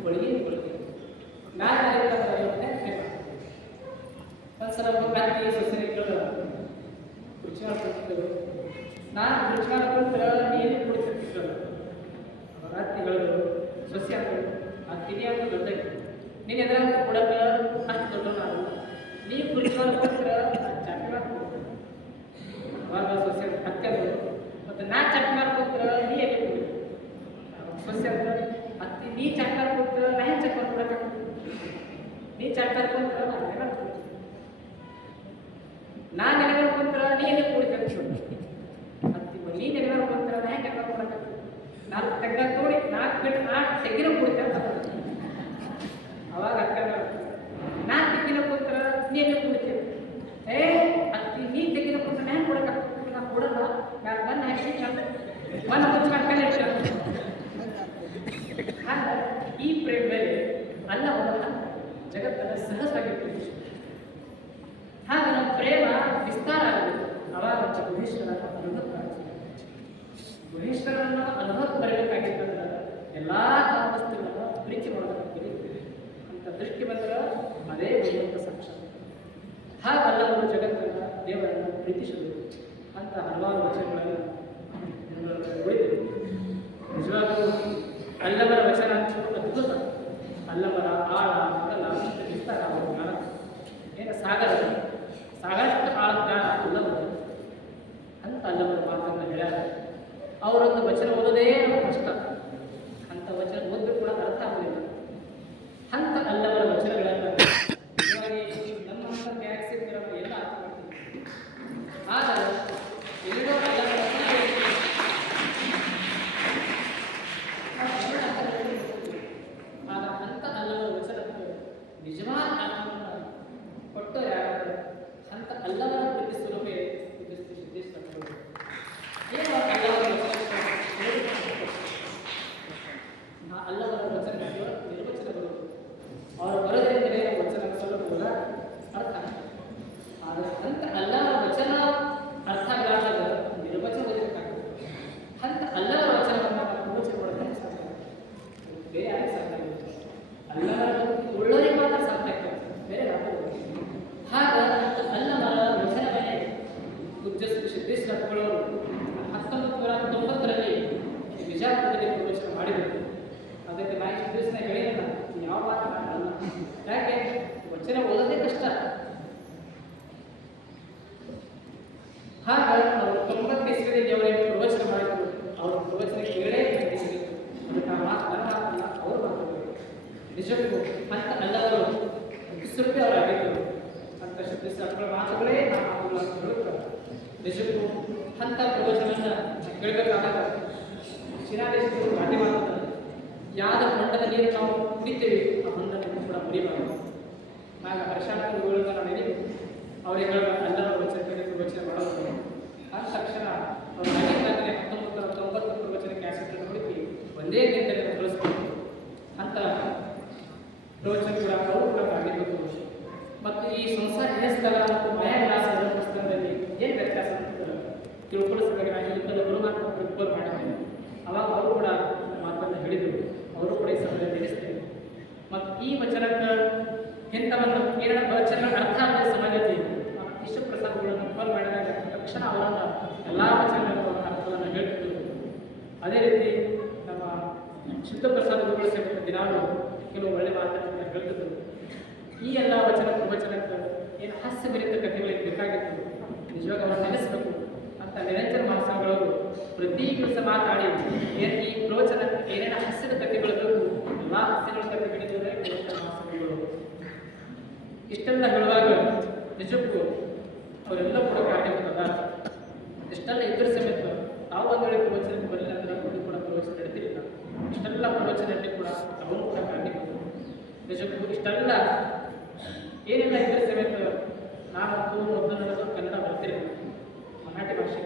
ಒಳಗಿಂದ ಬರಬೇಕು. ನಾನು ಪ್ರೇಮ ಒಂದ್ಸಲ ಒಬ್ಬ ಅತ್ತೆ ಸೊಸೆನ ಕುರ್ಚಿ ಮಾಡ್ಕೊಳ್ತಿದ್ದರು. ನಾನು ಕುರ್ಚಿ ಮಾಡ್ಕೊಂಡ್ರೆ ನೀರು ಕುಡಿತಿರ್ತಿದ್ರು. ಅವರ ಅತ್ತೆ ಹೇಳಿದ್ರು, ಸೊಸೆ ಅಂತ ಆ ತಿನಿ ಅಂತ ದೊಡ್ಡ ನೀನು ಎದುರಾಗ ಕೊಡಕ್ಕೆ ಅಷ್ಟು ದೊಡ್ಡ ನಾನು, ನೀವು ಕುರ್ಚಿ ಮಾಡ್ಕೊಂಡ್ರೆ ಚಾಕಿ ಮಾಡ್ಕೊಡ್ತೀನಿ. ಅವಾಗ ಸೊಸೆ ಅತ್ತೆ ಮತ್ತು ನಾ ಚಟ್ ಮಾಡ್ಕೊಟ್ರೆ ನೀ ಎಲ್ಲಿ ಕೊಡಿ. ಸೊಸೆ ಅಂತ ಅತ್ತಿ ನೀ ಚಟ್ ಮಾಡ್ಕೊಟ್ರೆ ನಾ ಏನು ಚಟ್ ಮಾಡ್ಕೊಡಕ್ಕೆ, ನೀ ಚಟ್ ಮಾಡ್ಕೊಂಡ್ರೆ ನಾನು ಏನಾಗ್ತದೆ, ನಾನು ನೆನಗಲ್ಕೊಂಡ್ರೆ ನೀ ಎಲ್ಲಿ ಕೊಡ್ತೇನೆ. ಅತ್ತಿ ನೀ ನೆನಗಲ್ಕೊಂಡ್ರೆ ನಾ ಹೆಂಗೆ ನೆನಗಲ್ಕೊಡಕ್ಕೆ, ನಾನು ತೆಗ್ಗ ತೋಡಿ ನಾಲ್ಕು ಬಿಟ್ಟು ನಾಲ್ಕು ತೆಗಿನ ಕೊಡ್ತೇನೆ. ಅವಾಗ ಅಕ್ಕ ನಾನು ತೆಗಿನ ಕೂತ್ರ ನೀ ಎಲ್ಲಿ ಕೊಡ್ತೇನೆ. ಅತ್ತಿ ನೀ ತೆಗಿನ ಕೂತ್ರ ನಾ ಹೆಂಗೆ ಕೊಡಕ್ಕೆ, ನಾ ಕೊಡಲ್ಲ, ನಾನು ಬಂದು ಹಾಕಿ ಮನ ಮುಚ್ಚಾಡ್ಕೊಂಡು ಹಾಗ ಈ ಪ್ರೇಮದಲ್ಲಿ ಅಲ್ಲವಲ್ಲ ಜಗತ್ತನ್ನು ಸಹಜವಾಗಿರ್ತೀವಿ. ಹಾಗೆ ನಮ್ಮ ಪ್ರೇಮ ವಿಸ್ತಾರ ಆಗಬೇಕು. ಅವಾಗ ಗುಹೇಶ್ವರನ ಅನುಭವ ಗುಹೇಶ್ವರನ ಅನುಭವ ಬರಬೇಕಾಗಿತ್ತಂದ್ರೆ ಎಲ್ಲ ವಸ್ತುಗಳನ್ನು ಪ್ರೀತಿ ಮಾಡೋದಕ್ಕೆ ಅಂತ ದೃಷ್ಟಿ ಬಂದ್ರೆ ಅದೇ ಭಗವಂತ ಸಾಕ್ಷಾತ್. ಹಾಗಲ್ಲವರು ಜಗತ್ತನ್ನು ದೇವರನ್ನು ಪ್ರೀತಿಸಬೇಕು. ಅಂತ ಹಲವಾರು ವಚನಗಳನ್ನು ಉಳಿದಿದೆ. ನಿಜವಾಗಲೂ ಅಲ್ಲವರ ವಚನ ಅದ್ಭುತ. ಅಲ್ಲವರ ಆಳ ಅಗಲ ವಿಸ್ತಾರ ಅವರ ಜ್ಞಾನ ಏನು ಸಾಗರಷ್ಟು ಆಳ ಜ್ಞಾನ ಅಲ್ಲವರು ಅಂತ ಅಲ್ಲವರ ಮಾತನ್ನು ಹೇಳ್ಯಾರ. ಅವರೊಂದು ವಚನ ಓದೋದೇ ಕಷ್ಟ. ಅಂಥ ವಚನ ಓದಿದ್ರು ಕೂಡ ಅರ್ಥ ಆಗಲಿಲ್ಲ. ಅಂತ ಅಲ್ಲವರ ವಚನಗಳನ್ನು ನಮ್ಮಂಥ ಟ್ಯಾಕ್ಸಿಗಳನ್ನು ಎಲ್ಲ ಅರ್ಥ ಮಾಡ್ತೀವಿ. ಆದರೆ ಎಲ್ಲೋ ಅಲ್ಲವರ ಅಂತ ಅಲ್ಲವರ ವಚನಕ್ಕೆ ನಿಜವಾದ ಅರ್ಥವನ್ನು ಕೊಟ್ಟರೆ ಯಾರಾದರೆ ಅಂತ ಅಲ್ಲವರ ಪ್ರತಿ ಸ್ವರೂಪೇ ಸಿದ್ಧಿಸ್ತಾರೆ. ಏನು ಅಲ್ಲವರ ಅಲ್ಲವರ ವಚನ ನಿರ್ವಚನಗಳು ಅವರು ಬರೋದ್ರಿಂದಲೇ ವಚನ ಸ್ವರೂಪಗಳ ಅರ್ಥ ಆಗ್ತದೆ. ಆದರೆ ಅಂತ ಅಲ್ಲವರ ವಚನ ಅರ್ಥ ಆಗಲಾರ್ದಾಗ ನಿರ್ವಚನ ಓದಬೇಕಾಗ್ತದೆ. ಅಂತ ಅಲ್ಲವರ ವಚನವನ್ನು ನಾವು ಪ್ರವಚನ ಮಾಡೋದಕ್ಕೆ ಸಾಧ್ಯ ಬೇರೆ ಯಾರಿಗೆ ಸಾಧ್ಯ ಆಗುತ್ತೆ. ಅಲ್ಲವರ ಒಳ್ಳವರಿಗೆ ಮಾತ್ರ ಸಾಧ್ಯ ಆಗ್ತದೆ, ಬೇರೆ ಆಗ್ತದೆ. ಹಾಗ ಅಲ್ಲವರ ವಚನವನ್ನೇ ಪೂಜ್ಯ ಸಿದ್ದೇಶ್ವರಪ್ಪಗಳವರು 1990ರಲ್ಲಿ ಬಿಜಾಪುರದಲ್ಲಿ ಪ್ರವೇಶ ಮಾಡಿದರು. ಅದಕ್ಕೆ ನಾನು ಇಷ್ಟು ದಿವಸ ಹೇಳಿಲ್ಲ, ಯಾವ ಮಾತು ಮಾಡಲ್ಲ. ಯಾಕೆ ವಚನ ಓದೋದೇ ಕಷ್ಟ. ಹಾಗ ಅವರು 90 ಇಸ್ವಿಯಲ್ಲಿ ಅವರಿಗೆ ಪ್ರವಚನ ಮಾಡಿದರು. ಅವರ ಪ್ರವಚನ ಕೇಳೇ ಸಿಗಿತ್ತು. ಅದಕ್ಕೆ ಆ ಮಾತು ನನ್ನ ಮಾತಲ್ಲ, ಅವರು ಮಾತಾಡಬೇಕು. ನಿಜಕ್ಕೂ ಅಂತ ಅಲ್ಲವರು ವಿಶ್ವರೂಪಿ ಅವರಾಗಿದ್ದರು. ಅಂತ ಸಿದ್ದೇಶ್ವರ ಮಾತುಗಳೇ ನಾವು ಹೇಳುತ್ತಾರೆ. ನಿಜಕ್ಕೂ ಅಂತ ಪ್ರವಚನವನ್ನು ಕೇಳಬೇಕಾದಾಗ ಚಿರಾದೇಶಗಳು ಗಾದೆ ಮಾಡ್ತಾರೆ, ಯಾದ ಹೊಂಡದ ನೀರು ನಾವು ಕುಡಿತೇವೆ ಆ ಹೊಂಡವನ್ನು ಕೂಡ ಮುರಿಬಾರದು. ನಾಗ ಹರ್ಷಾರ್ಥಗಳಿಂದ ನಾವು ನೆನಪು ಅವರಿಗೆ ಹೇಳಬೇಕು ಅಲ್ಲವರ ಪ್ರವಚನ ಮಾಡೋದು. ಆದ ತಕ್ಷಣ ಅವರು ಆಗಿದ್ದಾಗಲೇ 1990 ಪ್ರವಚನ ಕ್ಯಾಸೆಟನ್ನು ಹುಡುಕಿ ಒಂದೇ ಗಂಟೆಯನ್ನು ಕಳಿಸ್ಬೇಕು ಅಂತ ಪ್ರವಚನ ಕೂಡ ಅವರು ಕೂಡ ಆಗಿರಬೇಕು. ಮತ್ತು ಈ ಸಂಸಾರ ಸ್ಥಳ ಮತ್ತು ಮಾಯಾವಿಲಾಸ ಪುಸ್ತಕದಲ್ಲಿ ಏನು ವ್ಯತ್ಯಾಸ ಅಂತ ತಿಳ್ಕೊಳ್ಳಿಸಿದಾಗ ನಾನು ಯುದ್ಧದ ಗುರುಮಾತ್ರ ಪ್ರಿಪೇರ್ ಮಾಡಿದ್ದೇನೆ. ಅವಾಗ ಅವರು ಕೂಡ ಮಾತನ್ನು ಹೇಳಿದರು. ಅವರು ಕೂಡ ಈ ಸಮಯದಲ್ಲಿ ನಡೆಸ್ತೇವೆ. ಮತ್ತು ಈ ವಚನಕ್ಕೆ ಇಂಥವನ್ನು ಏನ ವಚನ ಅರ್ಥ ಆಗದ ಸಮಾಜದಲ್ಲಿ ಇಷ್ಟ ಪ್ರಸಾದಗಳನ್ನು ಪ್ರಿಪೇರ್ ಮಾಡಿದಾಗ ತಕ್ಷಣ ಅವರನ್ನು ಎಲ್ಲ ವಚನಗಳ ಅರ್ಥವನ್ನು ಹೇಳ್ತಿದ್ರು. ಅದೇ ರೀತಿ ನಮ್ಮ ಶುದ್ಧ ಪ್ರಸಾದಗಳು ಸೇರಿದ ದಿನಾಲು ಕೆಲವು ಒಳ್ಳೆ ಮಾತನ್ನು ಹೇಳ್ತಿದ್ರು. ಈ ಎಲ್ಲ ವಚನ ಪ್ರವಚನಕ್ಕೆ ಏನು ಹಾಸ್ಯಭರಿತ ಕಥೆಗಳಿಗೆ ಬೇಕಾಗಿತ್ತು. ನಿಜವಾಗ ಅವರನ್ನು ನೆನೆಸಬೇಕು ಅಂತ ನಿರಂಜನ ಮಾಸಗಳವರು ಪ್ರತಿ ದಿವಸ ಮಾತಾಡಿ ಏನು ಈ ಪ್ರವಚನಕ್ಕೆ ಏನೇನು ಹಾಸ್ಯದ ಕಥೆಗಳು ಬೇಕು ಎಲ್ಲ ಹಾಸ್ಯಗಳ ಕಥೆ ಹಿಡಿದರೆ ನಿರಂಜನ ಮಾಸಗಳು. ಇಷ್ಟೆಲ್ಲ ಹೇಳುವಾಗ ನಿಜಕ್ಕೂ ಅವರೆಲ್ಲ ಕೂಡ ಕಾರಣೀಭೂತದ. ಇಷ್ಟೆಲ್ಲ ಇದ್ರ ಸಮೇತ ತಾವು ಒಂದು ವೇಳೆ ಪ್ರವಚನಕ್ಕೆ ಬರಲಿಲ್ಲ ಅಂದರೆ ಅವರು ಕೂಡ ಪ್ರವಚನ ನಡೆದಿರಲಿಲ್ಲ. ಇಷ್ಟೆಲ್ಲ ಪ್ರವಚನದಲ್ಲಿ ಕೂಡ ಅವರು ಕೂಡ ಕಾರಣೀಭೂತ. ನಿಜಕ್ಕೂ ಇಷ್ಟೆಲ್ಲ ಏನೆಲ್ಲ ಇದ್ರ ಸಮೇತ ನಾನಂತೂ ಮೊದಲು ನಡೆದು ಕನ್ನಡ ಬರ್ತಿರಲಿಲ್ಲ, ಮರಾಠಿ ಭಾಷೆ.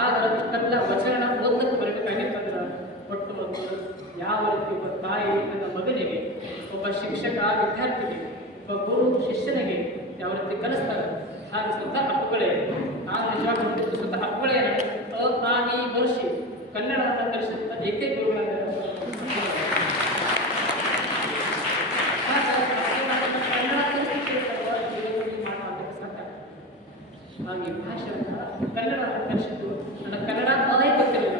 ಆದರೆ ಇಷ್ಟೆಲ್ಲ ವಚನ ಓದಕ್ಕೆ ಬರಬೇಕಾಗಿತ್ತಂದ್ರೆ ಒಟ್ಟು ಒಂದು ಯಾವ ರೀತಿ ಒಬ್ಬ ತಾಯಿ ತನ್ನ ಮಗನಿಗೆ, ಒಬ್ಬ ಶಿಕ್ಷಕ ವಿದ್ಯಾರ್ಥಿಗೆ, ಒಬ್ಬ ಗುರು ಶಿಷ್ಯನಿಗೆ ಯಾವ ರೀತಿ ಕಲಿಸ್ತಾರೆ. ಹಾಗೆ ಸ್ವತಃ ಹಕ್ಕುಗಳೇ ನಾನು ನಿಜವಾಗ್ಲೂ ಸ್ವತಃ ಹಕ್ಕುಗಳೇ ನಾನು ಈ ವರ್ಷ ಕನ್ನಡವನ್ನು ಕಲಿಸಿದ ಏಕೈಕ ಗುರುಗಳಾದ ಹಾಗೆ ಭಾಷೆಯನ್ನು ಕನ್ನಡ ಕಲಿಸಿದ್ದು ನನ್ನ ಕನ್ನಡ ಅದೇ ಗೊತ್ತಿರಲಿಲ್ಲ,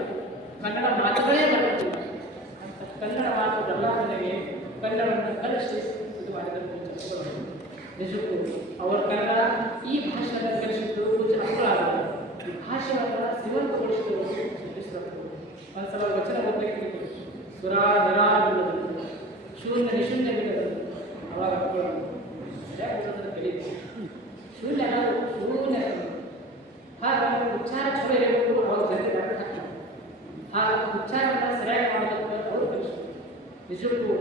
ಕನ್ನಡ ಮಾತುಗಳೇ ಬರುತ್ತಿಲ್ಲ ಅಂತ ಕನ್ನಡ ಮಾತು ನನಗೆ ಕನ್ನಡವನ್ನು ಕಲಿಸಿ ಇದು ಮಾಡಿದ ನಿಜಕ್ಕೂ ಅವರ ಕನ್ನಡ ಈ ಭಾಷೆಯನ್ನು ಕಲಿಸಿದ್ದು ಪೂಜೆ ಹಕ್ಕುಗಳಾಗಲ್ಲ. ಈ ಭಾಷೆಯನ್ನು ಜೀವಂತಗೊಳಿಸಿದ್ದು ಒಂದ್ಸಲ ವಚನ ಓದಲಿಕ್ಕೆ ಸುರ ನಿರಾಗಿಲ್ಲದ ಶೂನ್ಯ ನಿಶೂನ್ಯ ಬಿಡದ ಅವಾಗ ಹಕ್ಕುಗಳನ್ನು ಸರಿಯಾಗಿ ಕಲಿತು ಶೂನ್ಯ ಶೂನ್ಯ ಹಾಗಾಗಿ ಉಚ್ಚಾರ ಚಲೋ ಇರಬೇಕು. ಅವರು ಜನರಿಗೆ ಅರ್ಥ ಆಗ್ತದೆ. ಆ ಉಚ್ಚಾರವನ್ನು ಸರಿಯಾಗಿ ಮಾಡೋದಕ್ಕೆ ಅವರು ಕಲಿಸ್ತಾರೆ. ನಿಜಕ್ಕೂ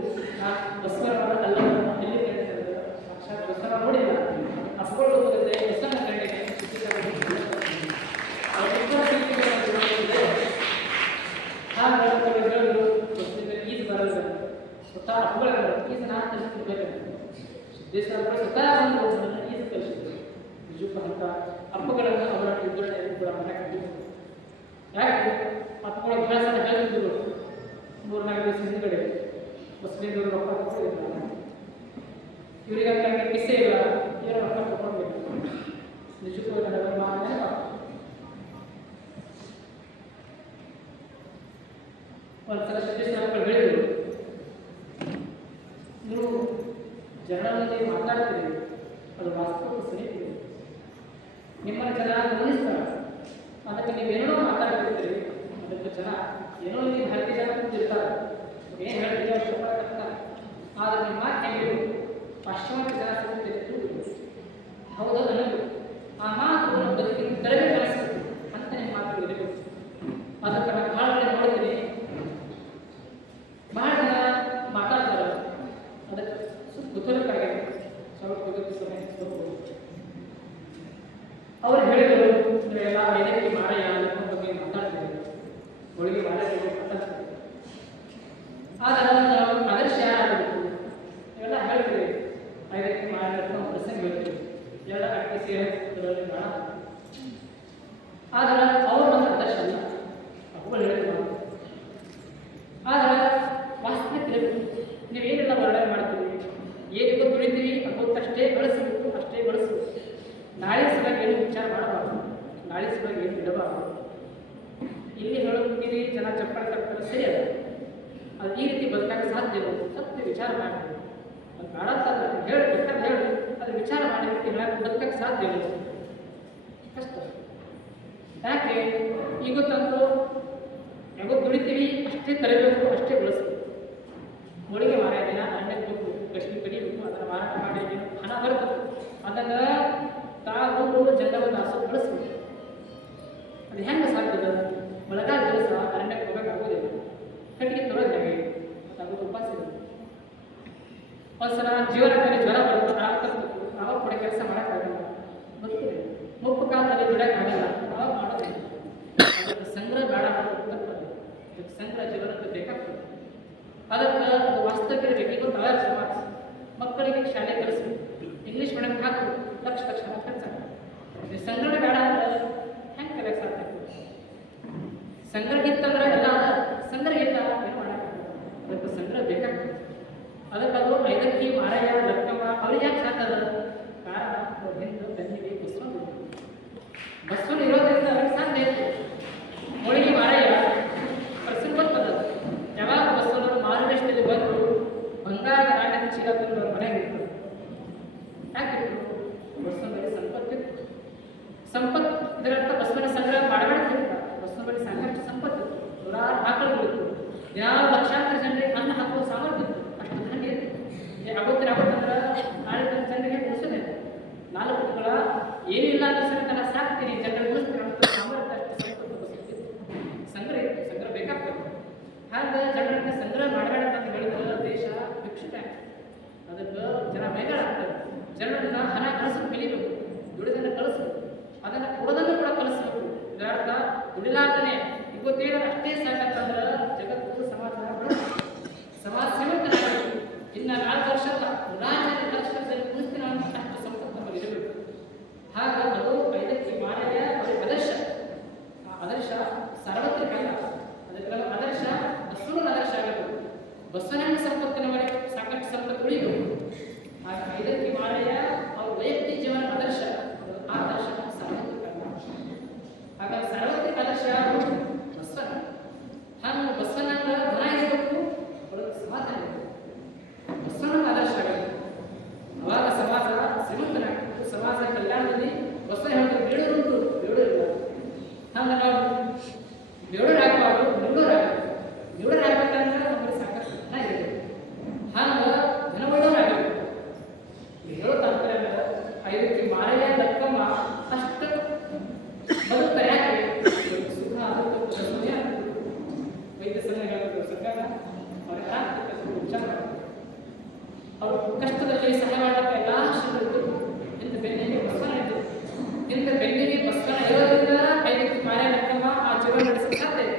ಬಸವರವರ ಅಲ್ಲವನ್ನು ಎಲ್ಲಿ ಕೇಳ್ತಾರೆ ಸಾಕ್ಷಾತ್ ಬಸವ ನೋಡಿಲ್ಲ ಅಪ್ಕೊಳ್ಳೋ ಹೋಗುತ್ತೆ ಬಸವನ ಕಣ್ಣಿಗೆ ಹಾಗೆ ಹೇಳಲು ಈಜು ಬರಲ್ಲ ಸ್ವತಃ ಅಪ್ಪಗಳ ಈಜು ನಾನು ಕಲಿಸ್ತಿರ್ಬೇಕು. ಸಿದ್ದೇಶ್ವರ ಸ್ವತಃ ಒಂದು ಈಜು ಕಲಿಸಿದ್ರು. ನಿಜಕ್ಕೂ ಅಂತ ಅಪ್ಪಗಳನ್ನು ಅವರ ವಿವರಣೆಯನ್ನು ಕೂಡ ಮಾಡಾಕಿದ್ರು. ಯಾಕೆ ಅಪ್ಪಗಳ ಅಭ್ಯಾಸ ಹೇಳ್ತಿದ್ರು 3-4 ದಿವಸ ಹಿಂದುಗಡೆ ಮುಸ್ಲಿಮರು ರೊಕ್ಕ ಕೊಟ್ಟಿದ್ದಾರೆ, ಇವರಿಗಂತ ಕಿಸೆ ಇಲ್ಲ, ಏನೋ ರೊಕ್ಕ ತಗೊಂಡ್ಬೇಕು. ನಿಜಕ್ಕೂ ನನ್ನ ಮಾತು ಜನ ಏನೋ ನೀವು 10 ಜನ ಕೂತಿರ್ತಾರೆ, ಏನು ಹೇಳ್ತೀವಿ ಅಷ್ಟು ಬರ್ತಾರೆ. ಆದರೆ ನಿಮ್ಮ ಮಾತು ಹೆಂಗೆ ಪಾಶ್ಚಿಮಾತ್ಯ ಜನ ಕೂತಿರ್ತೀವಿ, ಹೌದು ನನಗೆ ಆ ಮಾತು ನಮ್ಮ ಬದುಕಿನ ತೆರವೆ ಕಳಿಸ್ಬೇಕು ಅಂತ ನಿಮ್ಮ ಮಾತುಗಳು ಇರಬೇಕು. ಅದಕ್ಕೆ ನಾನು ಭಾಳ ಕಡೆ ನೋಡ್ತೀನಿ, ಭಾಳ ಜನ ಮಾತಾಡ್ತಾರೆ, ಅದಕ್ಕೆ ಕುತೂಹಲಕ್ಕಾಗಿ ಸ್ವಲ್ಪ ಕುತೂಹಲ ಸಮಯ ಅವರು ಹೇಳಿದರು ಎಲ್ಲ ಐದಕ್ಕೆ ಮಾರಯ್ಯ ಅನ್ನೋ ಬಗ್ಗೆ ಮಾತಾಡ್ತಿದ್ದಾರೆ, ಹೋಳಿಗೆ ಮಾರಯ್ಯ ಮಾತಾಡ್ತಿದ್ದಾರೆ. ಆದರೆ ನಾವು ಆದರ್ಶ ಯಾರಾಗಬೇಕು ಇವೆಲ್ಲ ಹೇಳ್ತೀವಿ, ಐದಕ್ಕೆ ಮಾರಯ್ಯ ಪ್ರಸಂಗ ಹೇಳ್ತೀವಿ, ಎಲ್ಲ ಅಕ್ಕಿ ಸೇರಿ ಬೇಡ. ಆದರೆ ಅವರು ಒಂದು ಆದರ್ಶ ಅಲ್ಲ, ಅವುಗಳು ಹೇಳಿದ್ರು. ಆದರೆ ವಾಸ್ತವಿಕ ನೀವೇನೆಲ್ಲ ವರ್ಣನೆ ಮಾಡ್ತೀವಿ, ಏನಿಗೂ ದುಡಿತೀವಿ ಅಷ್ಟೇ ಬಳಸಬೇಕು, ಅಷ್ಟೇ ಬಳಸಬೇಕು. ನಾಳೆ ಸಲುವಾಗಿ ಏನು ವಿಚಾರ ಮಾಡಬಾರ್ದು, ನಾಳೆ ಸಲುವಾಗಿ ಏನು ಬಿಡಬಾರ್ದು. ಇಲ್ಲಿ ಹೇಳೋದಕ್ಕೆ ಜನ ಚಪ್ಪಳ ತರ್ತಾರೆ, ಸರಿ ಅದ, ಅದು ಈ ರೀತಿ ಬದುಕಾಗ ಸಾಧ್ಯ ಇಲ್ಲ. ಸತ್ಯ ವಿಚಾರ ಮಾಡಬೇಕು, ಅದು ಬೇಡ ಅಂತ ಹೇಳಬೇಕಾದ್ರೆ ಹೇಳಿ ಅದು ವಿಚಾರ ಮಾಡಿ ಹೇಳಕ್ಕೆ ಬದುಕಕ್ಕೆ ಸಾಧ್ಯ ಇಲ್ಲ, ಕಷ್ಟ. ಯಾಕೆ ಈಗೊತ್ತಂತೂ ಯಾವತ್ತು ದುಡಿತೀವಿ ಅಷ್ಟೇ ತರಬೇಕು, ಅಷ್ಟೇ ಬಳಸಬೇಕು. ಹೋಳಿಗೆ ಮಾರಾಯ ದಿನ ಎಣ್ಣೆಗೆ ಬೇಕು, ಕೃಷಿ ಕಡಿಬೇಕು, ಅದನ್ನು ಮಾರಾಟ ಮಾಡಿ ಹಣ ಬರಬೇಕು, ಅದನ್ನು ತಾವು ಜನರ ದಾಸು ಬಳಸಬೇಕು. ಅದು ಹೆಂಗೆ ಸಾಧ್ಯದ? ಒಳಗಾದ ಕೆಲಸ ಅರಣ್ಯಕ್ಕೆ ಹೋಗೋಕ್ಕಾಗೋದಿಲ್ಲ, ಕಟ್ಟಿಗೆ ತೊಳೆದು ಹೇಗೆ ಗೊತ್ತಾಗೋದು ಉಪವಾಸ ಇದೆ. ಒಂದ್ಸಲ ಜೀವನ ಮೇಲೆ ಜ್ವರ ಬರುತ್ತೆ, ಆವಾಗ ಕೂಡ ಕೆಲಸ ಮಾಡೋಕ್ಕಾಗಲ್ಲ, ಗೊತ್ತಿದೆ. ಮುಪ್ಪು ಕಾಲದಲ್ಲಿ ಬಿಡೋಕ್ಕಾಗಲ್ಲ, ಆವಾಗ ಮಾಡೋದಿಲ್ಲ. ಅದಕ್ಕೆ ಸಂಗ್ರಹ ಬೇಡ ಮಾಡೋದು, ಅದಕ್ಕೆ ಸಂಗ್ರಹ ಜೀವನಕ್ಕೆ ಬೇಕಾಗ್ತದೆ. ಅದಕ್ಕೆ ಅದು ವಾಸ್ತವ್ಯ ಬೇಕು. ತಾವೇ ಸಮಾಜ ಮಕ್ಕಳಿಗೆ ಶಾಲೆ ಕಲಿಸ್ಬೇಕು, ಇಂಗ್ಲೀಷ್ ಮೀಡಿಯಮ್ಗೆ ಹಾಕಬೇಕು, ಲಕ್ಷ ಲಕ್ಷ ಖರ್ಚಾಗುತ್ತೆ. ಸಂಗ್ರಹ ಬೇಡ ಅಂದ್ರೆ ಹೆಂಗೆ ಕಲಿಯಕ್ಕೆ ಸಾಧ್ಯ? ಸಂಗ್ರಹ ಇತ್ತಂದ್ರೆ ಎಲ್ಲ ಅದ, ಸಂಗ್ರಹ ಇಲ್ಲ ಏನು ಮಾಡೋಕ್ಕಾಗಲ್ಲ. ಅದಕ್ಕೆ ಸಂಗ್ರಹ ಬೇಕಾಗ್ತದೆ. ಅದಕ್ಕೆ ಅದು ಐದಕ್ಕಿ ಮಾರಯ್ಯ ಲಕ್ಕಮ್ಮ ಅವ್ರಿಗೆ ಯಾಕೆ ಸಾಕದ? ಕಾರಣ ಅವ್ರ ಹಿಂದೆ ಬೆನ್ನಿಗೆ ಬಸ್ಸನ್ನು ಇರೋದ್ರಿಂದ ಅವ್ರಿಗೆ ಸಾಧ್ಯ ಇತ್ತು. ಹೋಳಿಗೆ ಮಾರಯ್ಯ ಪ್ರಸಿದ್ಧ ಗೊತ್ತದ. ಯಾವಾಗ ಬಸ್ಸನ್ನು ಮಾರುಕಟ್ಟೆಯಲ್ಲಿ ಬಂದು ಬಂಗಾರ ನಾಣ್ಯದ ಚೀಲ ತಂದು ಅವ್ರ ಮನೆಗೆ ಇರ್ತದೆ. ಯಾಕಿತ್ತು? ಬಸ್ಸನ ಬಳಿ ಸಂಪತ್ತಿತ್ತು. ಸಂಪತ್ತು ಇದರರ್ಥ ಬಸ್ಸನ ಸಂಗ್ರಹ ಮಾಡಬೇಡ್ತಿರ್ತ. ಬಸ್ಸನ ಬಳಿ ಸಾಕಷ್ಟು ಸಂಪತ್ತಿತ್ತು, ನೂರಾರು ಆಕಳುಗಳಿತ್ತು, ಯಾವ ಲಕ್ಷಾಂತರ ಜನರಿಗೆ ಅನ್ನ ಹಾಕುವ ಸಾಮರ್ಥ್ಯ ಇತ್ತು. ಅಷ್ಟು ಧನ್ಯ ಇತ್ತು. ಆಗುತ್ತಂದ್ರೆ ನಾಳೆ ಜನರಿಗೆ ಉಳಿಸೋದೇ 4 ಪುಟಗಳ ಏನೂ ಇಲ್ಲ ಅಂತ ಸರಿ ಸಾಕ್ತೀನಿ, ಜನರಿಗೆ ಉಳಿಸ್ತೀನಿ ಅಂತ ಸಾಮರ್ಥ್ಯ ಅಷ್ಟು ಸಂಪತ್ತು ಸಂಗ್ರಹ ಇತ್ತು. ಸಂಗ್ರಹ ಬೇಕಾಗ್ತದೆ. ಹಾಗೆ ಜನರನ್ನ ಸಂಗ್ರಹ ಮಾಡಬೇಡ ಅಂತ ಹೇಳಿದ್ರೆ ದೇಶ ಭಿಕ್ಷುಕ. ಅದಕ್ಕೆ ಜನ ಮೇಗಳಾಗ್ತದೆ. ಜನರನ್ನ ಹಣ ಕಳಿಸೋದು ಕಲಿಬೇಕು, ದುಡಿದನ್ನು ಕಳಿಸ್ಬೇಕು, ಅದನ್ನು ಕೊಡೋದನ್ನು ಕೂಡ ಕಲಿಸ್ಬೇಕು. ಇದರರ್ಥ ದುಡಿಲಾರ್ದನೆ ಇವತ್ತೇನೋ ಅಷ್ಟೇ ಸಾಕಂತಂದ್ರೆ ಜಗತ್ತು ಸಮಾಜ ಶ್ರೀಮಂತನಾಗಬೇಕು. ಇನ್ನು 4 ವರ್ಷದ ರಾಜ್ಯದ ಲಕ್ಷದಲ್ಲಿ ಉಳಿಸ್ತೀನಿ ಅಂತ ಅಷ್ಟು ಸಂಪತ್ತು ನಮಗೆ ಇರಬೇಕು. ಹಾಗೆ ಅದು ಐದಕ್ಕೆ ಮಾರಯ್ಯ ಆದರ್ಶ. ಆ ಆದರ್ಶ ಸಾರ್ವತ್ರಿಕ ಅಲ್ಲ, ಅದಕ್ಕೆ ಆದರ್ಶ ಬಸವನ ಆದರ್ಶ ಆಗಬೇಕು. ಬಸವನ ಸಂಪತ್ತಿನವರೆಗೆ ಸಾಕಷ್ಟು ಸಂಪತ್ತು ಉಳಿಬೇಕು. ಹಾಗೆ ಐದಕ್ಕೆ ಮಾರಯ್ಯ ಅವ್ರ ವೈಯಕ್ತಿಕ ಜೀವನ ಆದರ್ಶ, ಆದರ್ಶ ಸಾರ್ವತ್ರಿಕ ಅಲ್ಲ. ಹಾಗಾಗಿ ಸಾರ್ವತ್ರಿಕ ಆದರ್ಶ ಬಸವನ. ಹಾಗೆ ಬಸವನ ಧನ ಇರಬೇಕು, ಸಮಾಧಾನ ಇರಬೇಕು. ಬಸವನ ಆದರ್ಶ ಆಗಬೇಕು, ಅವಾಗ ಸಮಾಜ ಶ್ರೀಮಂತನಾಗಬೇಕು. ಸಮಾಜ ಕಲ್ಯಾಣದಲ್ಲಿ ಬಸವ ಹೇಳ್ತಾರೆ ಬೇಡೂರುಂಟು, ಬೇಡೂರಿಲ್ಲ. ಹಂಗೆ ನಾವು ಬೇಡೂರಾಗಬಾರ್ದು, ನಿಲ್ಲೂರಾಗಬೇಕು. ನಿಲ್ಲೂರಾಗಬೇಕಂದ್ರೆ ನಮಗೆ ಸಾಕಷ್ಟು ಧನ ಇರಬೇಕು. ಹಂಗೆ ಧನವುಳ್ಳವರಾಗಬೇಕು. ಹೇಳೋ ತಾತ್ಪರ್ಯ ಅಂದ್ರೆ ಐದಕ್ಕೆ ಮಾರಯ್ಯ ಲಕ್ಕಮ್ಮ ಅಷ್ಟು ಬದುಕ್ತಾರೆ. ಯಾಕೆ? ಸುಖ ಆಗುತ್ತೆ, ವೈದ್ಯ ಸಲಹೆ ಹೇಳಬೇಕು. ಸರ್ಕಾರ ಅವ್ರಿಗೆ ಆರ್ಥಿಕ ವಿಚಾರ ಮಾಡಬೇಕು. ಅವರು ಕಷ್ಟದಲ್ಲಿ ಸಹಾಯ ಮಾಡಲಿಕ್ಕೆ ಎಲ್ಲ ಶ್ರೀಮಂತರು ಇಂಥ ಬೆನ್ನಿಗೆ ಬಸವನ ಇದ್ದರು. ಇಂಥ ಬೆನ್ನಿಗೆ ಬಸವನ ಇರೋದ್ರಿಂದ ಐದಕ್ಕೆ ಮಾರಯ್ಯ ಲಕ್ಕಮ್ಮ ಆ ಜೀವನ ನಡೆಸಲು ಸಾಧ್ಯ ಇದೆ.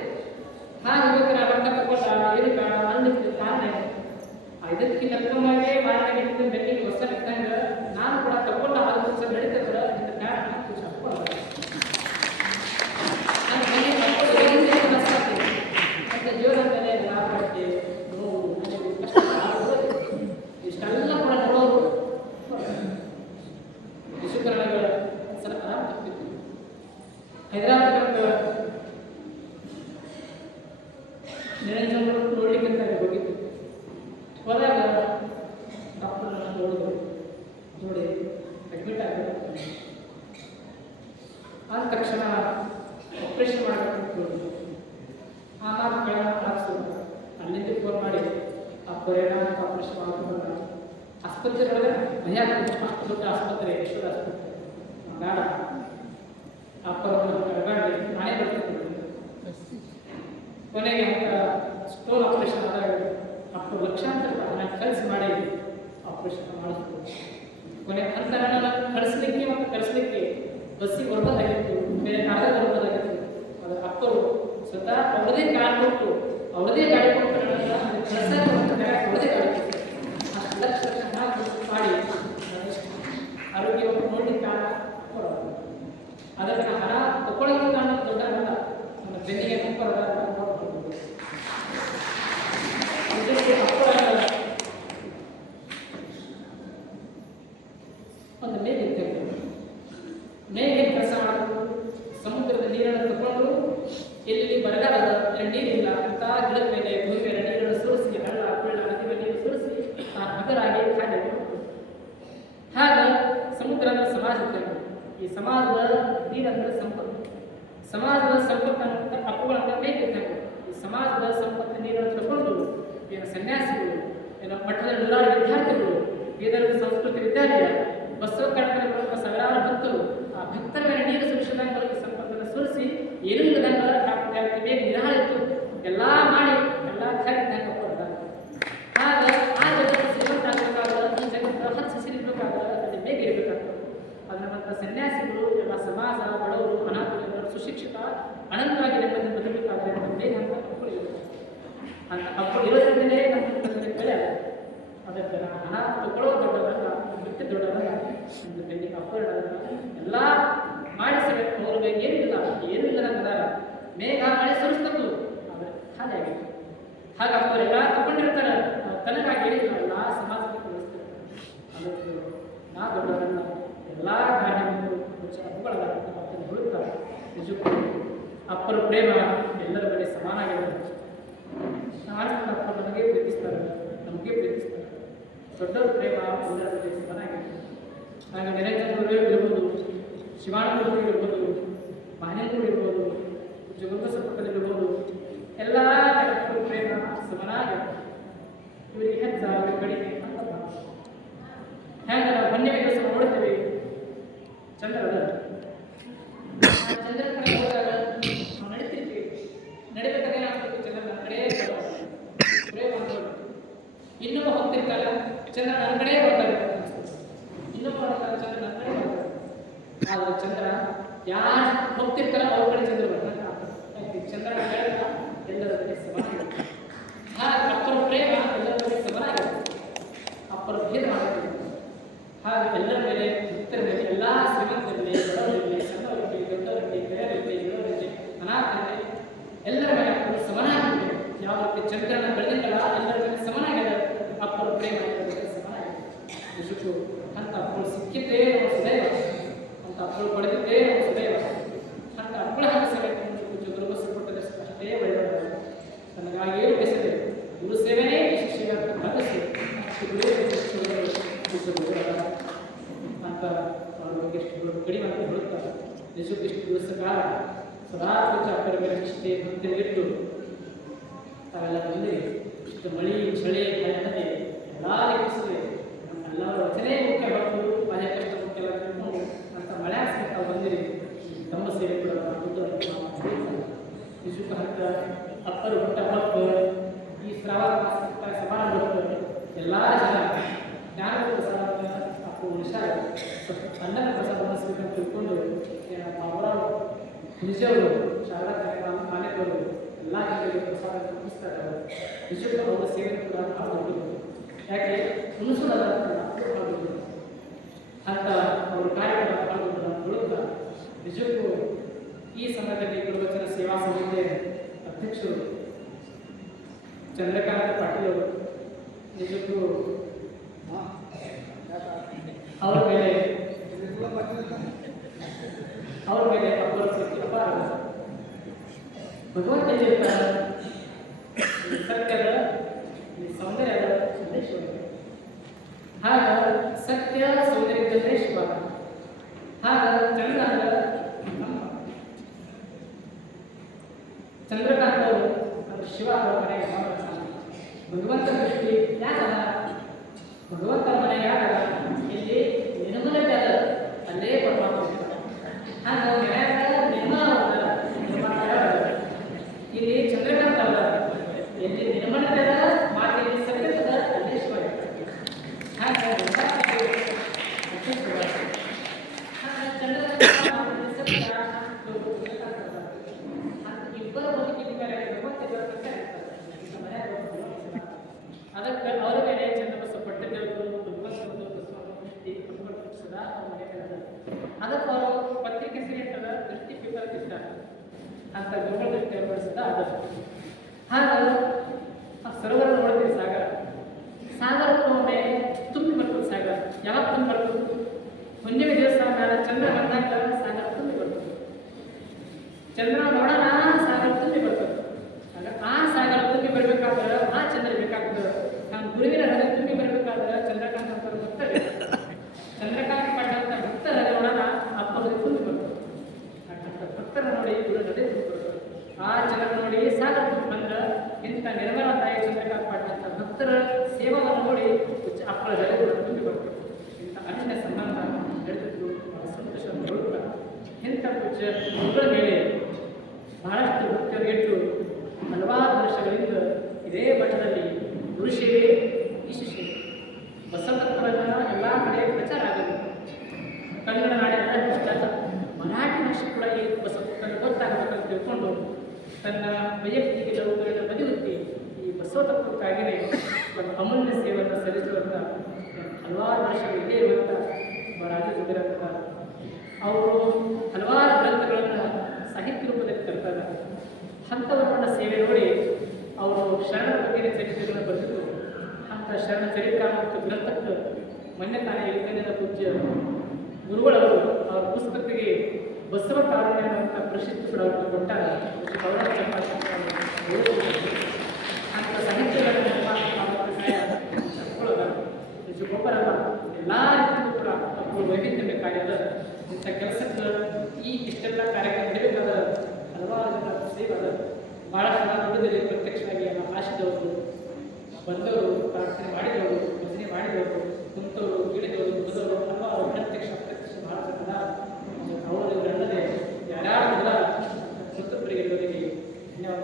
ಹಾಗೆ ಇವತ್ತು ನಾವು ರೊಕ್ಕ ತಗೊಂಡ ಏನು ಬೇಡ ಅನ್ನಲಿಕ್ಕೆ ಕಾರಣ ಇದೆ. ಐದಕ್ಕೆ ಲಕ್ಕಮ್ಮಗೆ ಮಾರಯ್ಯ ಬೆನ್ನಿಗೆ ಬಸವನ ಇದ್ದಂಗೆ ನಾನು ಕೂಡ ತಗೊಂಡ ಆಲೋಚನೆ ನಡೀತಿದ್ರೆ ಇಂಥ ಕಾರಣ ಜೀವನ ಮೇಲೆ ಲಾಭಕ್ಕೆ ನೋವು ಇಷ್ಟೆಲ್ಲ ಕೂಡ ನೋಡೋರು ವಿಶ್ವಕರಣಗಳ ಸಲ ಆರಾಮ ತಪ್ಪಿತ್ತು. ಹೈದರಾಬಾದ್ ನಿರಂಜನ ನೋಡ್ಲಿಕ್ಕೆ ಹೋಗಿದ್ದು. ಹೋದಾಗ ಡಾಕ್ಟರ್ ನೋಡಿದ್ರು, ನೋಡಿ ಅಪ್ಪರೇನ ಆಪರೇಷನ್ ಮಾಡ್ಕೊಂಡ ಆಸ್ಪತ್ರೆ ಒಳಗೆ ಭಯ ಅಷ್ಟು ದೊಡ್ಡ ಆಸ್ಪತ್ರೆ ಯಶೋಧ ಆಸ್ಪತ್ರೆ ಬೇಡ ಅಪ್ಪರನ್ನು ಕರಗಾಡಿ ನಾನೇ ಬರ್ತಿದ್ದೆ ಕೊನೆಗೆ ಸ್ಟೋನ್ ಆಪರೇಷನ್ ಆದಾಗ ಅಪ್ಪ ಲಕ್ಷಾಂತರ ಹಣ ಖರ್ಚು ಮಾಡಿ ಆಪರೇಷನ್ ಮಾಡಿಸ್ಬೋದು ಕೊನೆ ಅಂತ ಕಳಿಸ್ಲಿಕ್ಕೆ ಮತ್ತು ಕಳಿಸ್ಲಿಕ್ಕೆ ಬಸ್ಸಿಗೆ ಹೊರಬೋದಾಗಿತ್ತು ಬೇರೆ ಕಾಲದಲ್ಲಿ ಹೊರಬೋದಾಗಿತ್ತು ಅದರ ಅಪ್ಪರು ಸ್ವತಃ ಅವ್ರದೇ ಕಾರ್ ಕೊಟ್ಟು ಅವ್ರದೇ ಗಾಡಿ ಕೊಟ್ಟು ಅವ್ರದೇ ಗಾಡಿ ಕೊಟ್ಟು ಅಷ್ಟು ಲಕ್ಷ ಹಣ ಮಾಡಿ ಆರೋಗ್ಯವನ್ನು ನೋಡಿ ಕಾರಣ ಅದಕ್ಕೆ ಹಣ ತಗೊಳ್ಳೋದು ನಾನು ದೊಡ್ಡ ಅಲ್ಲ ನನ್ನ ಬೆನ್ನಿಗೆ ಒಂದು ಮೇಗೆ ಕೆಲಸ ಮಾಡಬೇಕು ಸಮುದ್ರದ ನೀರನ್ನು ತಗೊಂಡು ಎಲ್ಲಿ ಬರಗಾಲದ ನೀರಿಲ್ಲ ಅಂತ ಗಿಡದ ಮೇಲೆ ಭೂಮಿ ಮೇಲೆ ನೀರನ್ನು ಸುರಿಸಿ ಹಳ್ಳ ಕೊಳ್ಳ ನದಿ ಮೇಲೆ ನೀರು ಸುರಿಸಿ ಆ ಹಗರಾಗಿ ಖಾಲಿ ಹಾಗ ಸಮುದ್ರ ಅಂದ್ರೆ ಸಮಾಜ ಈ ಸಮಾಜದ ನೀರಂದ್ರೆ ಸಂಪತ್ತು ಸಮಾಜದ ಸಂಪತ್ತನ್ನು ಅಪ್ಪುಗಳಂತ ಬೇಕಿದ್ದಂಗೆ ಈ ಸಮಾಜದ ಸಂಪತ್ತು ನೀರನ್ನು ತಗೊಂಡು ಏನು ಸನ್ಯಾಸಿಗಳು ಏನು ಮಠದ ನೂರಾರು ವಿದ್ಯಾರ್ಥಿಗಳು ವೇದಾಂತ ಸಂಸ್ಕೃತಿ ವಿದ್ಯಾಲಯ ಬಸವ ಕಟ್ಟಡ ಸಾವಿರಾರು ಭಕ್ತರು ಆ ಭಕ್ತರ ಮೇಲೆ ನೀರು ಸುರಿಸಿದಂಗ ಸಂಪತ್ತನ್ನು ಸುರಿಸಿ ಏನೂ ಇಲ್ಲದಂಗ ಬೇಗ ನಿರಾಳಿತ್ತು ಎಲ್ಲ ಮಾಡಿ ಎಲ್ಲ ಖರೀದಂಗ ಆಗ ಆ ಜಗತ್ತು ಶ್ರೀಮಂತ ಆಗಬೇಕಾದ್ರೆ ಈ ಜಗತ್ತು ಹಚ್ಚ ಸಿರಿಬೇಕಾದ್ರೆ ಅಲ್ಲಿ ಬೇಗ ಇರಬೇಕಾಗ್ತದೆ ಅದರ ನಂತರ ಸನ್ಯಾಸಿಗಳು ಎಲ್ಲ ಸಮಾಜ ಬಡವರು ಅನಾಥರು ಸುಶಿಕ್ಷಿತ ಅನಂತವಾಗಿ ನೆಮ್ಮದಿ ಬದುಕಬೇಕಾದ್ರೆ ಅಂತ ಬೇಗ ಅಂತ ಅಪ್ಪಳು ಇರಬೇಕು ಅಂತ ಅಪ್ಪಳು ಇರೋದ್ರಿಂದಲೇ ನಮ್ಮ ಬೆಳೆ ಅದಕ್ಕೆ ಹಣ ತಗೊಳ್ಳೋ ದೊಡ್ಡದಲ್ಲ ಬಿಟ್ಟು ದೊಡ್ಡದಲ್ಲ ಒಂದು ಬೆನ್ನಿಗೆ ಅಪ್ಪಳಲ್ಲ ಎಲ್ಲ ಮಾಡಿಸಬೇಕು ಅವ್ರಿಗೆ ಏನಿಲ್ಲ ಅನ್ನೋದಾರ ಮೇಘ ಮಳೆ ಸುರಿಸ್ತದ್ದು ಆದರೆ ಖಾಲಿ ಆಗಿತ್ತು ಹಾಗೆ ಅವರೆಲ್ಲ ತಗೊಂಡಿರ್ತಾರೆ ತನಗಾಗಿ ಹೇಳಿಲ್ಲ ಎಲ್ಲ ಸಮಾಜಕ್ಕೆ ಕಳಿಸ್ತಾರೆ ಅದಕ್ಕೆ ನಾ ದೊಡ್ಡವರನ್ನ ಎಲ್ಲ ಕಾರ್ಯಗಳು ಅಪ್ಪುಗಳಲ್ಲ ಮತ್ತೆ ಹುಡುಕ್ತಾರೆ ನಿಜಕ್ಕೂ ಅಪ್ಪರ ಪ್ರೇಮ ಎಲ್ಲರ ಬಳಿ ಸಮಾನ ಆಗಿರೋದು ಅಪ್ಪ ನಮಗೆ ಪ್ರೀತಿಸ್ತಾರೆ ನಮಗೆ ಪ್ರೀತಿಸ್ತಾರೆ ದೊಡ್ಡವ್ರ ಪ್ರೇಮ ಎಲ್ಲರ ಬಳಿ ಸಮಾನ ಆಗಿರುತ್ತೆ ಆಗ ನಿರಂಜನವರು ಇರ್ಬೋದು ಶಿವಾನಂದರು ಇರ್ಬೋದು ಮಹನೇಂದ್ರ ಇರ್ಬೋದು ಜಗತ್ತ ಸಂಪರ್ಕದಲ್ಲಿರ್ಬೋದು ಎಲ್ಲ ಪ್ರೇಮ ಸಮನಾಗಿರುತ್ತೆ ಇವರಿಗೆ ಹೆಚ್ಚು ಕಡಿಮೆ ಅಂತ ಹೆಂಗ ನಾವು ಬನ್ನಿ ಕೆಲಸ ನೋಡ್ತೀವಿ ಚಂದ್ರ ಚಂದ್ರ ಕಡೆ ಹೋದಾಗ ನಾವು ನಡೀತಿರ್ತೀವಿ ನಡಿಬೇಕಾದ್ರೆ ಏನಾಗ್ತದೆ ಚಂದ್ರ ನನ್ನ ಕಡೆ ಪ್ರೇಮ ಅಂತ ಇನ್ನೊಬ್ಬ ಹೋಗ್ತಿರ್ತಾರ ಚಂದ್ರ ನನ್ನ ಕಡೆ ಬರ್ತಾರೆ ಇನ್ನೊಬ್ಬ ಬರ್ತಾರೆ ಚಂದ್ರ ನನ್ನ ಕಡೆ ಬರ್ತಾರೆ ಆದ್ರೆ ಚಂದ್ರ ಯಾರು ಹೋಗ್ತಿರ್ತಾರ ಅವ್ರ ಕಡೆ ಚಂದ್ರ ಬರ್ತಾರೆ ಚಂದ್ರನ ಬೆಳಕ ಎಲ್ಲರ ಬಗ್ಗೆ ಸಮಾನ ಹಾಗೆ ಅಪ್ಪರ ಪ್ರೇಮ ಎಲ್ಲರ ಬಗ್ಗೆ ಸಮಾನಾಗಿರುತ್ತೆ ಅಪ್ಪರ ಭೇದ ಮಾಡುತ್ತೆ ಹಾಗೆ ಎಲ್ಲರ ಮೇಲೆ ಭಕ್ತರ ಮೇಲೆ ಎಲ್ಲ ಶ್ರೀಮಂತರಲ್ಲಿ ಬಡವರಲ್ಲಿ ಸಣ್ಣವರಲ್ಲಿ ದೊಡ್ಡವರಲ್ಲಿ ಬೆಳೆಯರಲ್ಲಿ ಇಳುವರಲ್ಲಿ ಅನಾಥರಲ್ಲಿ ಎಲ್ಲರ ಮೇಲೆ ಅಪ್ಪರು ಸಮಾನಾಗಿದೆ ಯಾವ ರೀತಿ ಚಂದ್ರನ ಬೆಳೆದಿದ್ದಲ್ಲ ಎಲ್ಲರ ಮೇಲೆ ಸಮಾನಾಗಿದೆ ಅಪ್ಪರ ಪ್ರೇಮ ಎಲ್ಲರ ಬಗ್ಗೆ ಸಮಾನಾಗಿದೆ ನಿಜಕ್ಕೂ ಅಂತ ಅಪ್ಪಳು ಸಿಕ್ಕಿದ್ದೇ ನಮ್ಮ ಸುದೈವ ಅಂತ ಅಪ್ಪಳು ಪಡೆದಿದ್ದೇ ನಮ್ಮ ಸುದೈವ ಅಂತ ಅಪ್ಪಳ ಹಾಗೆ ಸಮೇತ ಅಷ್ಟೇ ಒಳ್ಳೆಯದು ನನಗಾಗಿ ಏನು ಬೆಸೆದೆ ಗುರು ಸೇವೆನೇ ಶಿಕ್ಷೆಗೆ ಬದಲಿಸಿ ಅಂತ ಅವ್ರ ಬಗ್ಗೆ ಎಷ್ಟು ಕಡಿಮೆ ಅಂತ ಹೇಳುತ್ತಾರೆ ನಿಜಕ್ಕೂ ಇಷ್ಟು ದಿವಸ ಕಾಲ ಸದಾ ಅಪ್ಪರ ಮೇಲೆ ನಿಷ್ಠೆ ಭಕ್ತಿ ಇಟ್ಟು ತಾವೆಲ್ಲ ಬಂದು ಇಷ್ಟು ಮಳಿ ಚಳಿ ಕಳೆದದೆ ಎಲ್ಲ ಲೆಕ್ಕಿಸಿದೆ ಎಲ್ಲರ ವಚನೇ ಮುಖ್ಯ ಭಕ್ತರು ಮನೆ ಕಷ್ಟ ಮುಖ್ಯ ಅಂತ ಮಳೆ ಹಾಸ್ಬೇಕು ತಾವು ಬಂದಿರಿ ತಮ್ಮ ಸೇವೆ ಕೂಡ ನಿಜಕ್ಕೂ ಅಂತ ಅಪ್ಪರು ಹುಟ್ಟ ಹಬ್ಬ ಈ ಶ್ರಾವಣ ಸಮಾರಂಭ ಎಲ್ಲ ಜನ ಜ್ಞಾನದ ಪ್ರಸಾದ ಅಪ್ಪು ಹುಷಾರ ಅನ್ನದ ಪ್ರಸಾದವನ್ನು ಸ್ವೀಕರಿಸಿ ತಿಳ್ಕೊಂಡು ಅವರ ನಿಜವರು ಶಾರದಾ ಮಾನ್ಯವರು ಎಲ್ಲ ಜನರಿಗೆ ಪ್ರಸಾದ ಮುಗಿಸ್ತಾರೆ ಅವರು ನಿಜಕ್ಕೂ ಅವರ ಸೇವೆ ಕೂಡ ಭಾಳ ದೊಡ್ಡದು ಯಾಕೆ ಉಣಿಸೋದಲ್ಲ ಭಾಳ ದೊಡ್ಡದು ಅಂತ ಅವ್ರ ಕಾರ್ಯಕ್ರಮ ಭಾಳ ದೊಡ್ಡದು ತುಳುಕ ನಿಜಕ್ಕೂ ಈ ಸಮಯದಲ್ಲಿ ಗುರುವಚನ ಸೇವಾ ಸಮಿತಿಯ ಅಧ್ಯಕ್ಷರು ಚಂದ್ರಕಾಂತ ಪಾಟೀಲ್ ಅವರು ನಿಜಕ್ಕೂ ಅವರ ಮೇಲೆ ಅಪ್ಪರ ಶಕ್ತಿ ಅಪಾರ ಭಗವಂತ ಹೇಳಿರ್ತಾರೆ ಸತ್ಯದ ಸೌಂದರ್ಯದ ಸಂದೇಶವಾಗಿದೆ ಹಾಗ ಸತ್ಯ ಸೌಂದರ್ಯದಲ್ಲೇ ಶಿವ ಹಾಗ ಚಂದ್ರಕಾಂತ ಅವರು ಶಿವ ಅವರ ಮನೆಗೆ ಭಗವಂತ ದೃಷ್ಟಿ ಭಗವಂತನ ಮನೆಯಾಗ ಇಲ್ಲಿ ನಿರ್ಮಲತೆ ಅದ, ಅಲ್ಲೇ ಪರಮಾತ್ಮ ಇರ್ತಾನೆ. ಹಂಗ ಮನ್ಯಾಗ ನಿರ್ಮಲ ಅದ, ನಿರ್ಮಲ ಅದ. ಇಲ್ಲಿ ಚಂದ್ರಕಾಂತ ಅದ, ಇಲ್ಲಿ ನಿರ್ಮಲತೆ ಅದ, ಮಾತಿಗೆ ಸತ್ಯತೆ ಅದ, ಅಲ್ಲಿ ಶಿವ ಇರ್ತಾನೆ. ಹಾಗೆ ಇಬ್ಬರ ಬದುಕಿನ ಮೇಲೆ ಅದಕ್ಕೆ ಅವರ ಮೇಲೆ ಚಂದ್ರಬಸ ಪಟ್ಟದೇವರು ಸದಾ ಅದಕ್ಕೆ ಅವರು ಪತ್ರಿಕೆ ಸಿರಿಟ್ಟದ ದೃಷ್ಟಿ ವಿಪರೀತ ಅಂತ ಗೋಗಳ ದೃಷ್ಟಿ ಏರ್ಪಡಿಸಿದ ಅದು. ಹಾಗ ಆ ಸರೋವರ ನೋಡ್ತೀವಿ, ಸಾಗರ ಸಾಗರಕ್ಕೊಮ್ಮೆ ತುಂಬಿ ಬರ್ತದೆ. ಸಾಗರ ಯಾವಾಗ ತುಂಬಿ ಬರ್ತದೆ? ಹುಣ್ಣಿಮೆ ದಿವಸ ಮೇಲೆ ಚಂದ್ರ ಬಂದಾಗ ಸಾಗರ ತುಂಬಿ ಬರ್ತದೆ. ಚಂದ್ರ ನೋಡೋಣ ಸಾಗರ ತುಂಬಿ ಬರ್ತದೆ. ಆಗ ಆ ಸಾಗರ ತುಂಬಿ ಬರ್ಬೇಕಾದ್ರೆ ಆ ಚಂದ್ರ ಬೇಕಾಗ್ತದೆ. ನಾನು ಗುರುವಿನ ಹೃದಯ ತುಂಬಿ ಬರ್ಬೇಕಾದ್ರೆ ಚಂದ್ರಕಾಂತ ಅಂತ ಭಕ್ತ ಚಂದ್ರಕಾಂತ ಪಟ್ಟಂತ ಭಕ್ತರ ನೋಡೋಣ ಅಪ್ಪ ಹೃದಯ ತುಂಬಿ ಬರ್ತದೆ. ಭಕ್ತರ ನೋಡಿ ಗುರು ಹೃದಯ ತುಂಬಿ ಬರ್ತದೆ. ಆ ಚಂದ್ರ ನೋಡಿ ಸಾಗರ ತುಂಬಿ ಬಂದ್ರೆ ಇಂಥ ನಿರ್ಮಲ ತಾಯಿ ಚಂದ್ರಕಾಂತ ಪಟ್ಟಂತ ಭಕ್ತರ ಸೇವವನ್ನು ನೋಡಿ ಅಪ್ಪಳ ಹೃದಯ ತುಂಬಿ ಬರ್ತದೆ. ಇಂಥ ಅನನ್ಯ ಸಂಬಂಧ ನಡೆದಿದ್ದು ಬಹಳ ಸಂತೋಷ ನೋಡುತ್ತ ಇಂಥ ಪೂಜ್ಯ ಗುರುಗಳ ಮೇಲೆ ಬಹಳಷ್ಟು ಭಕ್ತರಿಗಿಟ್ಟು ಹಲವಾರು ವರ್ಷಗಳಿಂದ ಇದೇ ಮಠದಲ್ಲಿ ಗುರು ಸೇವೆ, ಈಶ ಸೇವೆ, ಬಸವತತ್ವವನ್ನು ಎಲ್ಲ ಕಡೆ ಪ್ರಚಾರ ಆಗಿದೆ. ಕನ್ನಡ ನಾಡಿನ ಮರಾಠಿ ಭಾಷೆ ಕೂಡ ಈ ಬಸವತತ್ವವನ್ನು ಗೊತ್ತಾಗಬೇಕಂತ ತಿಳ್ಕೊಂಡು ತನ್ನ ವೈಯಕ್ತಿಕ ಜವಾಬ್ದಾರಿಯನ್ನು ಬದಿಗುತ್ತಿ ಈ ಬಸವತತ್ವಕ್ಕಾಗಿಯೇ ತನ್ನ ಅಮೂಲ್ಯ ಸೇವೆಯನ್ನು ಸಲ್ಲಿಸುವಂಥ ಹಲವಾರು ವರ್ಷಗಳು ಇದೇ ಇರುವಂಥ ರಾಜೇಂದ್ರ ಅವರು ಹಲವಾರು ಗ್ರಂಥಗಳನ್ನು ಸಾಹಿತ್ಯ ರೂಪದಲ್ಲಿ ತರ್ತಾರೆ. ಅಂಥವರ ಸೇವೆ ನೋಡಿ ಅವರು ಶರಣರ ಬಗ್ಗೆ ಚರಿತ್ರೆಗಳನ್ನು ಬರೆದಿದ್ದು. ಅಂಥ ಶರಣ ಚರಿತ್ರ ಮತ್ತು ಗ್ರಂಥಕ್ಕೆ ಮೊನ್ನೆ ತಾನೇ ಏಕದಿನ ಪೂಜ್ಯ ಗುರುಗಳವರು ಅವರ ಪುಸ್ತಕಕ್ಕೆ ಬಸವ ಕಾರುಣ್ಯ ಅಂತ ಪ್ರಸಿದ್ಧಿ ಕೂಡ ಅವ್ರಿಗೆ ಕೊಟ್ಟಾಗ ಅಂಥ ಸಾಹಿತ್ಯಗಳನ್ನು ಗೊಬ್ಬರಲ್ಲ ಎಲ್ಲ ರೀತಿಯೂ ಕೂಡ ಅವರು ವೈವಿಧ್ಯ ಕಾರ್ಯದ ಇಂಥ ಕೆಲಸಕ್ಕೆ ಈ ಇಷ್ಟೆಲ್ಲ ಕಾರ್ಯಕ್ರಮ ನಡೀಬೇಕಾದ ಹಲವಾರು ಜನ ಸೇವೆ ಅದ. ಭಾಳಷ್ಟು ಜನ ದೊಡ್ಡದಲ್ಲಿ ಪ್ರತ್ಯಕ್ಷವಾಗಿ ಆಶಿದವರು, ಬಂದವರು, ಪ್ರಾರ್ಥನೆ ಮಾಡಿದವರು, ಭಜನೆ ಮಾಡಿದವರು, ಕುಂತವರು, ಇಳಿದವರು, ಬದವರು, ಹಲವಾರು ಪ್ರತ್ಯಕ್ಷ ಅಪ್ರತ್ಯಕ್ಷ ಭಾಳ ಜನ ಅವರು ಅಲ್ಲದೆ ಯಾರ್ಯಾರು ಕೂಡ ಮೃತಪರಿಗೆ ಧನ್ಯವಾದ.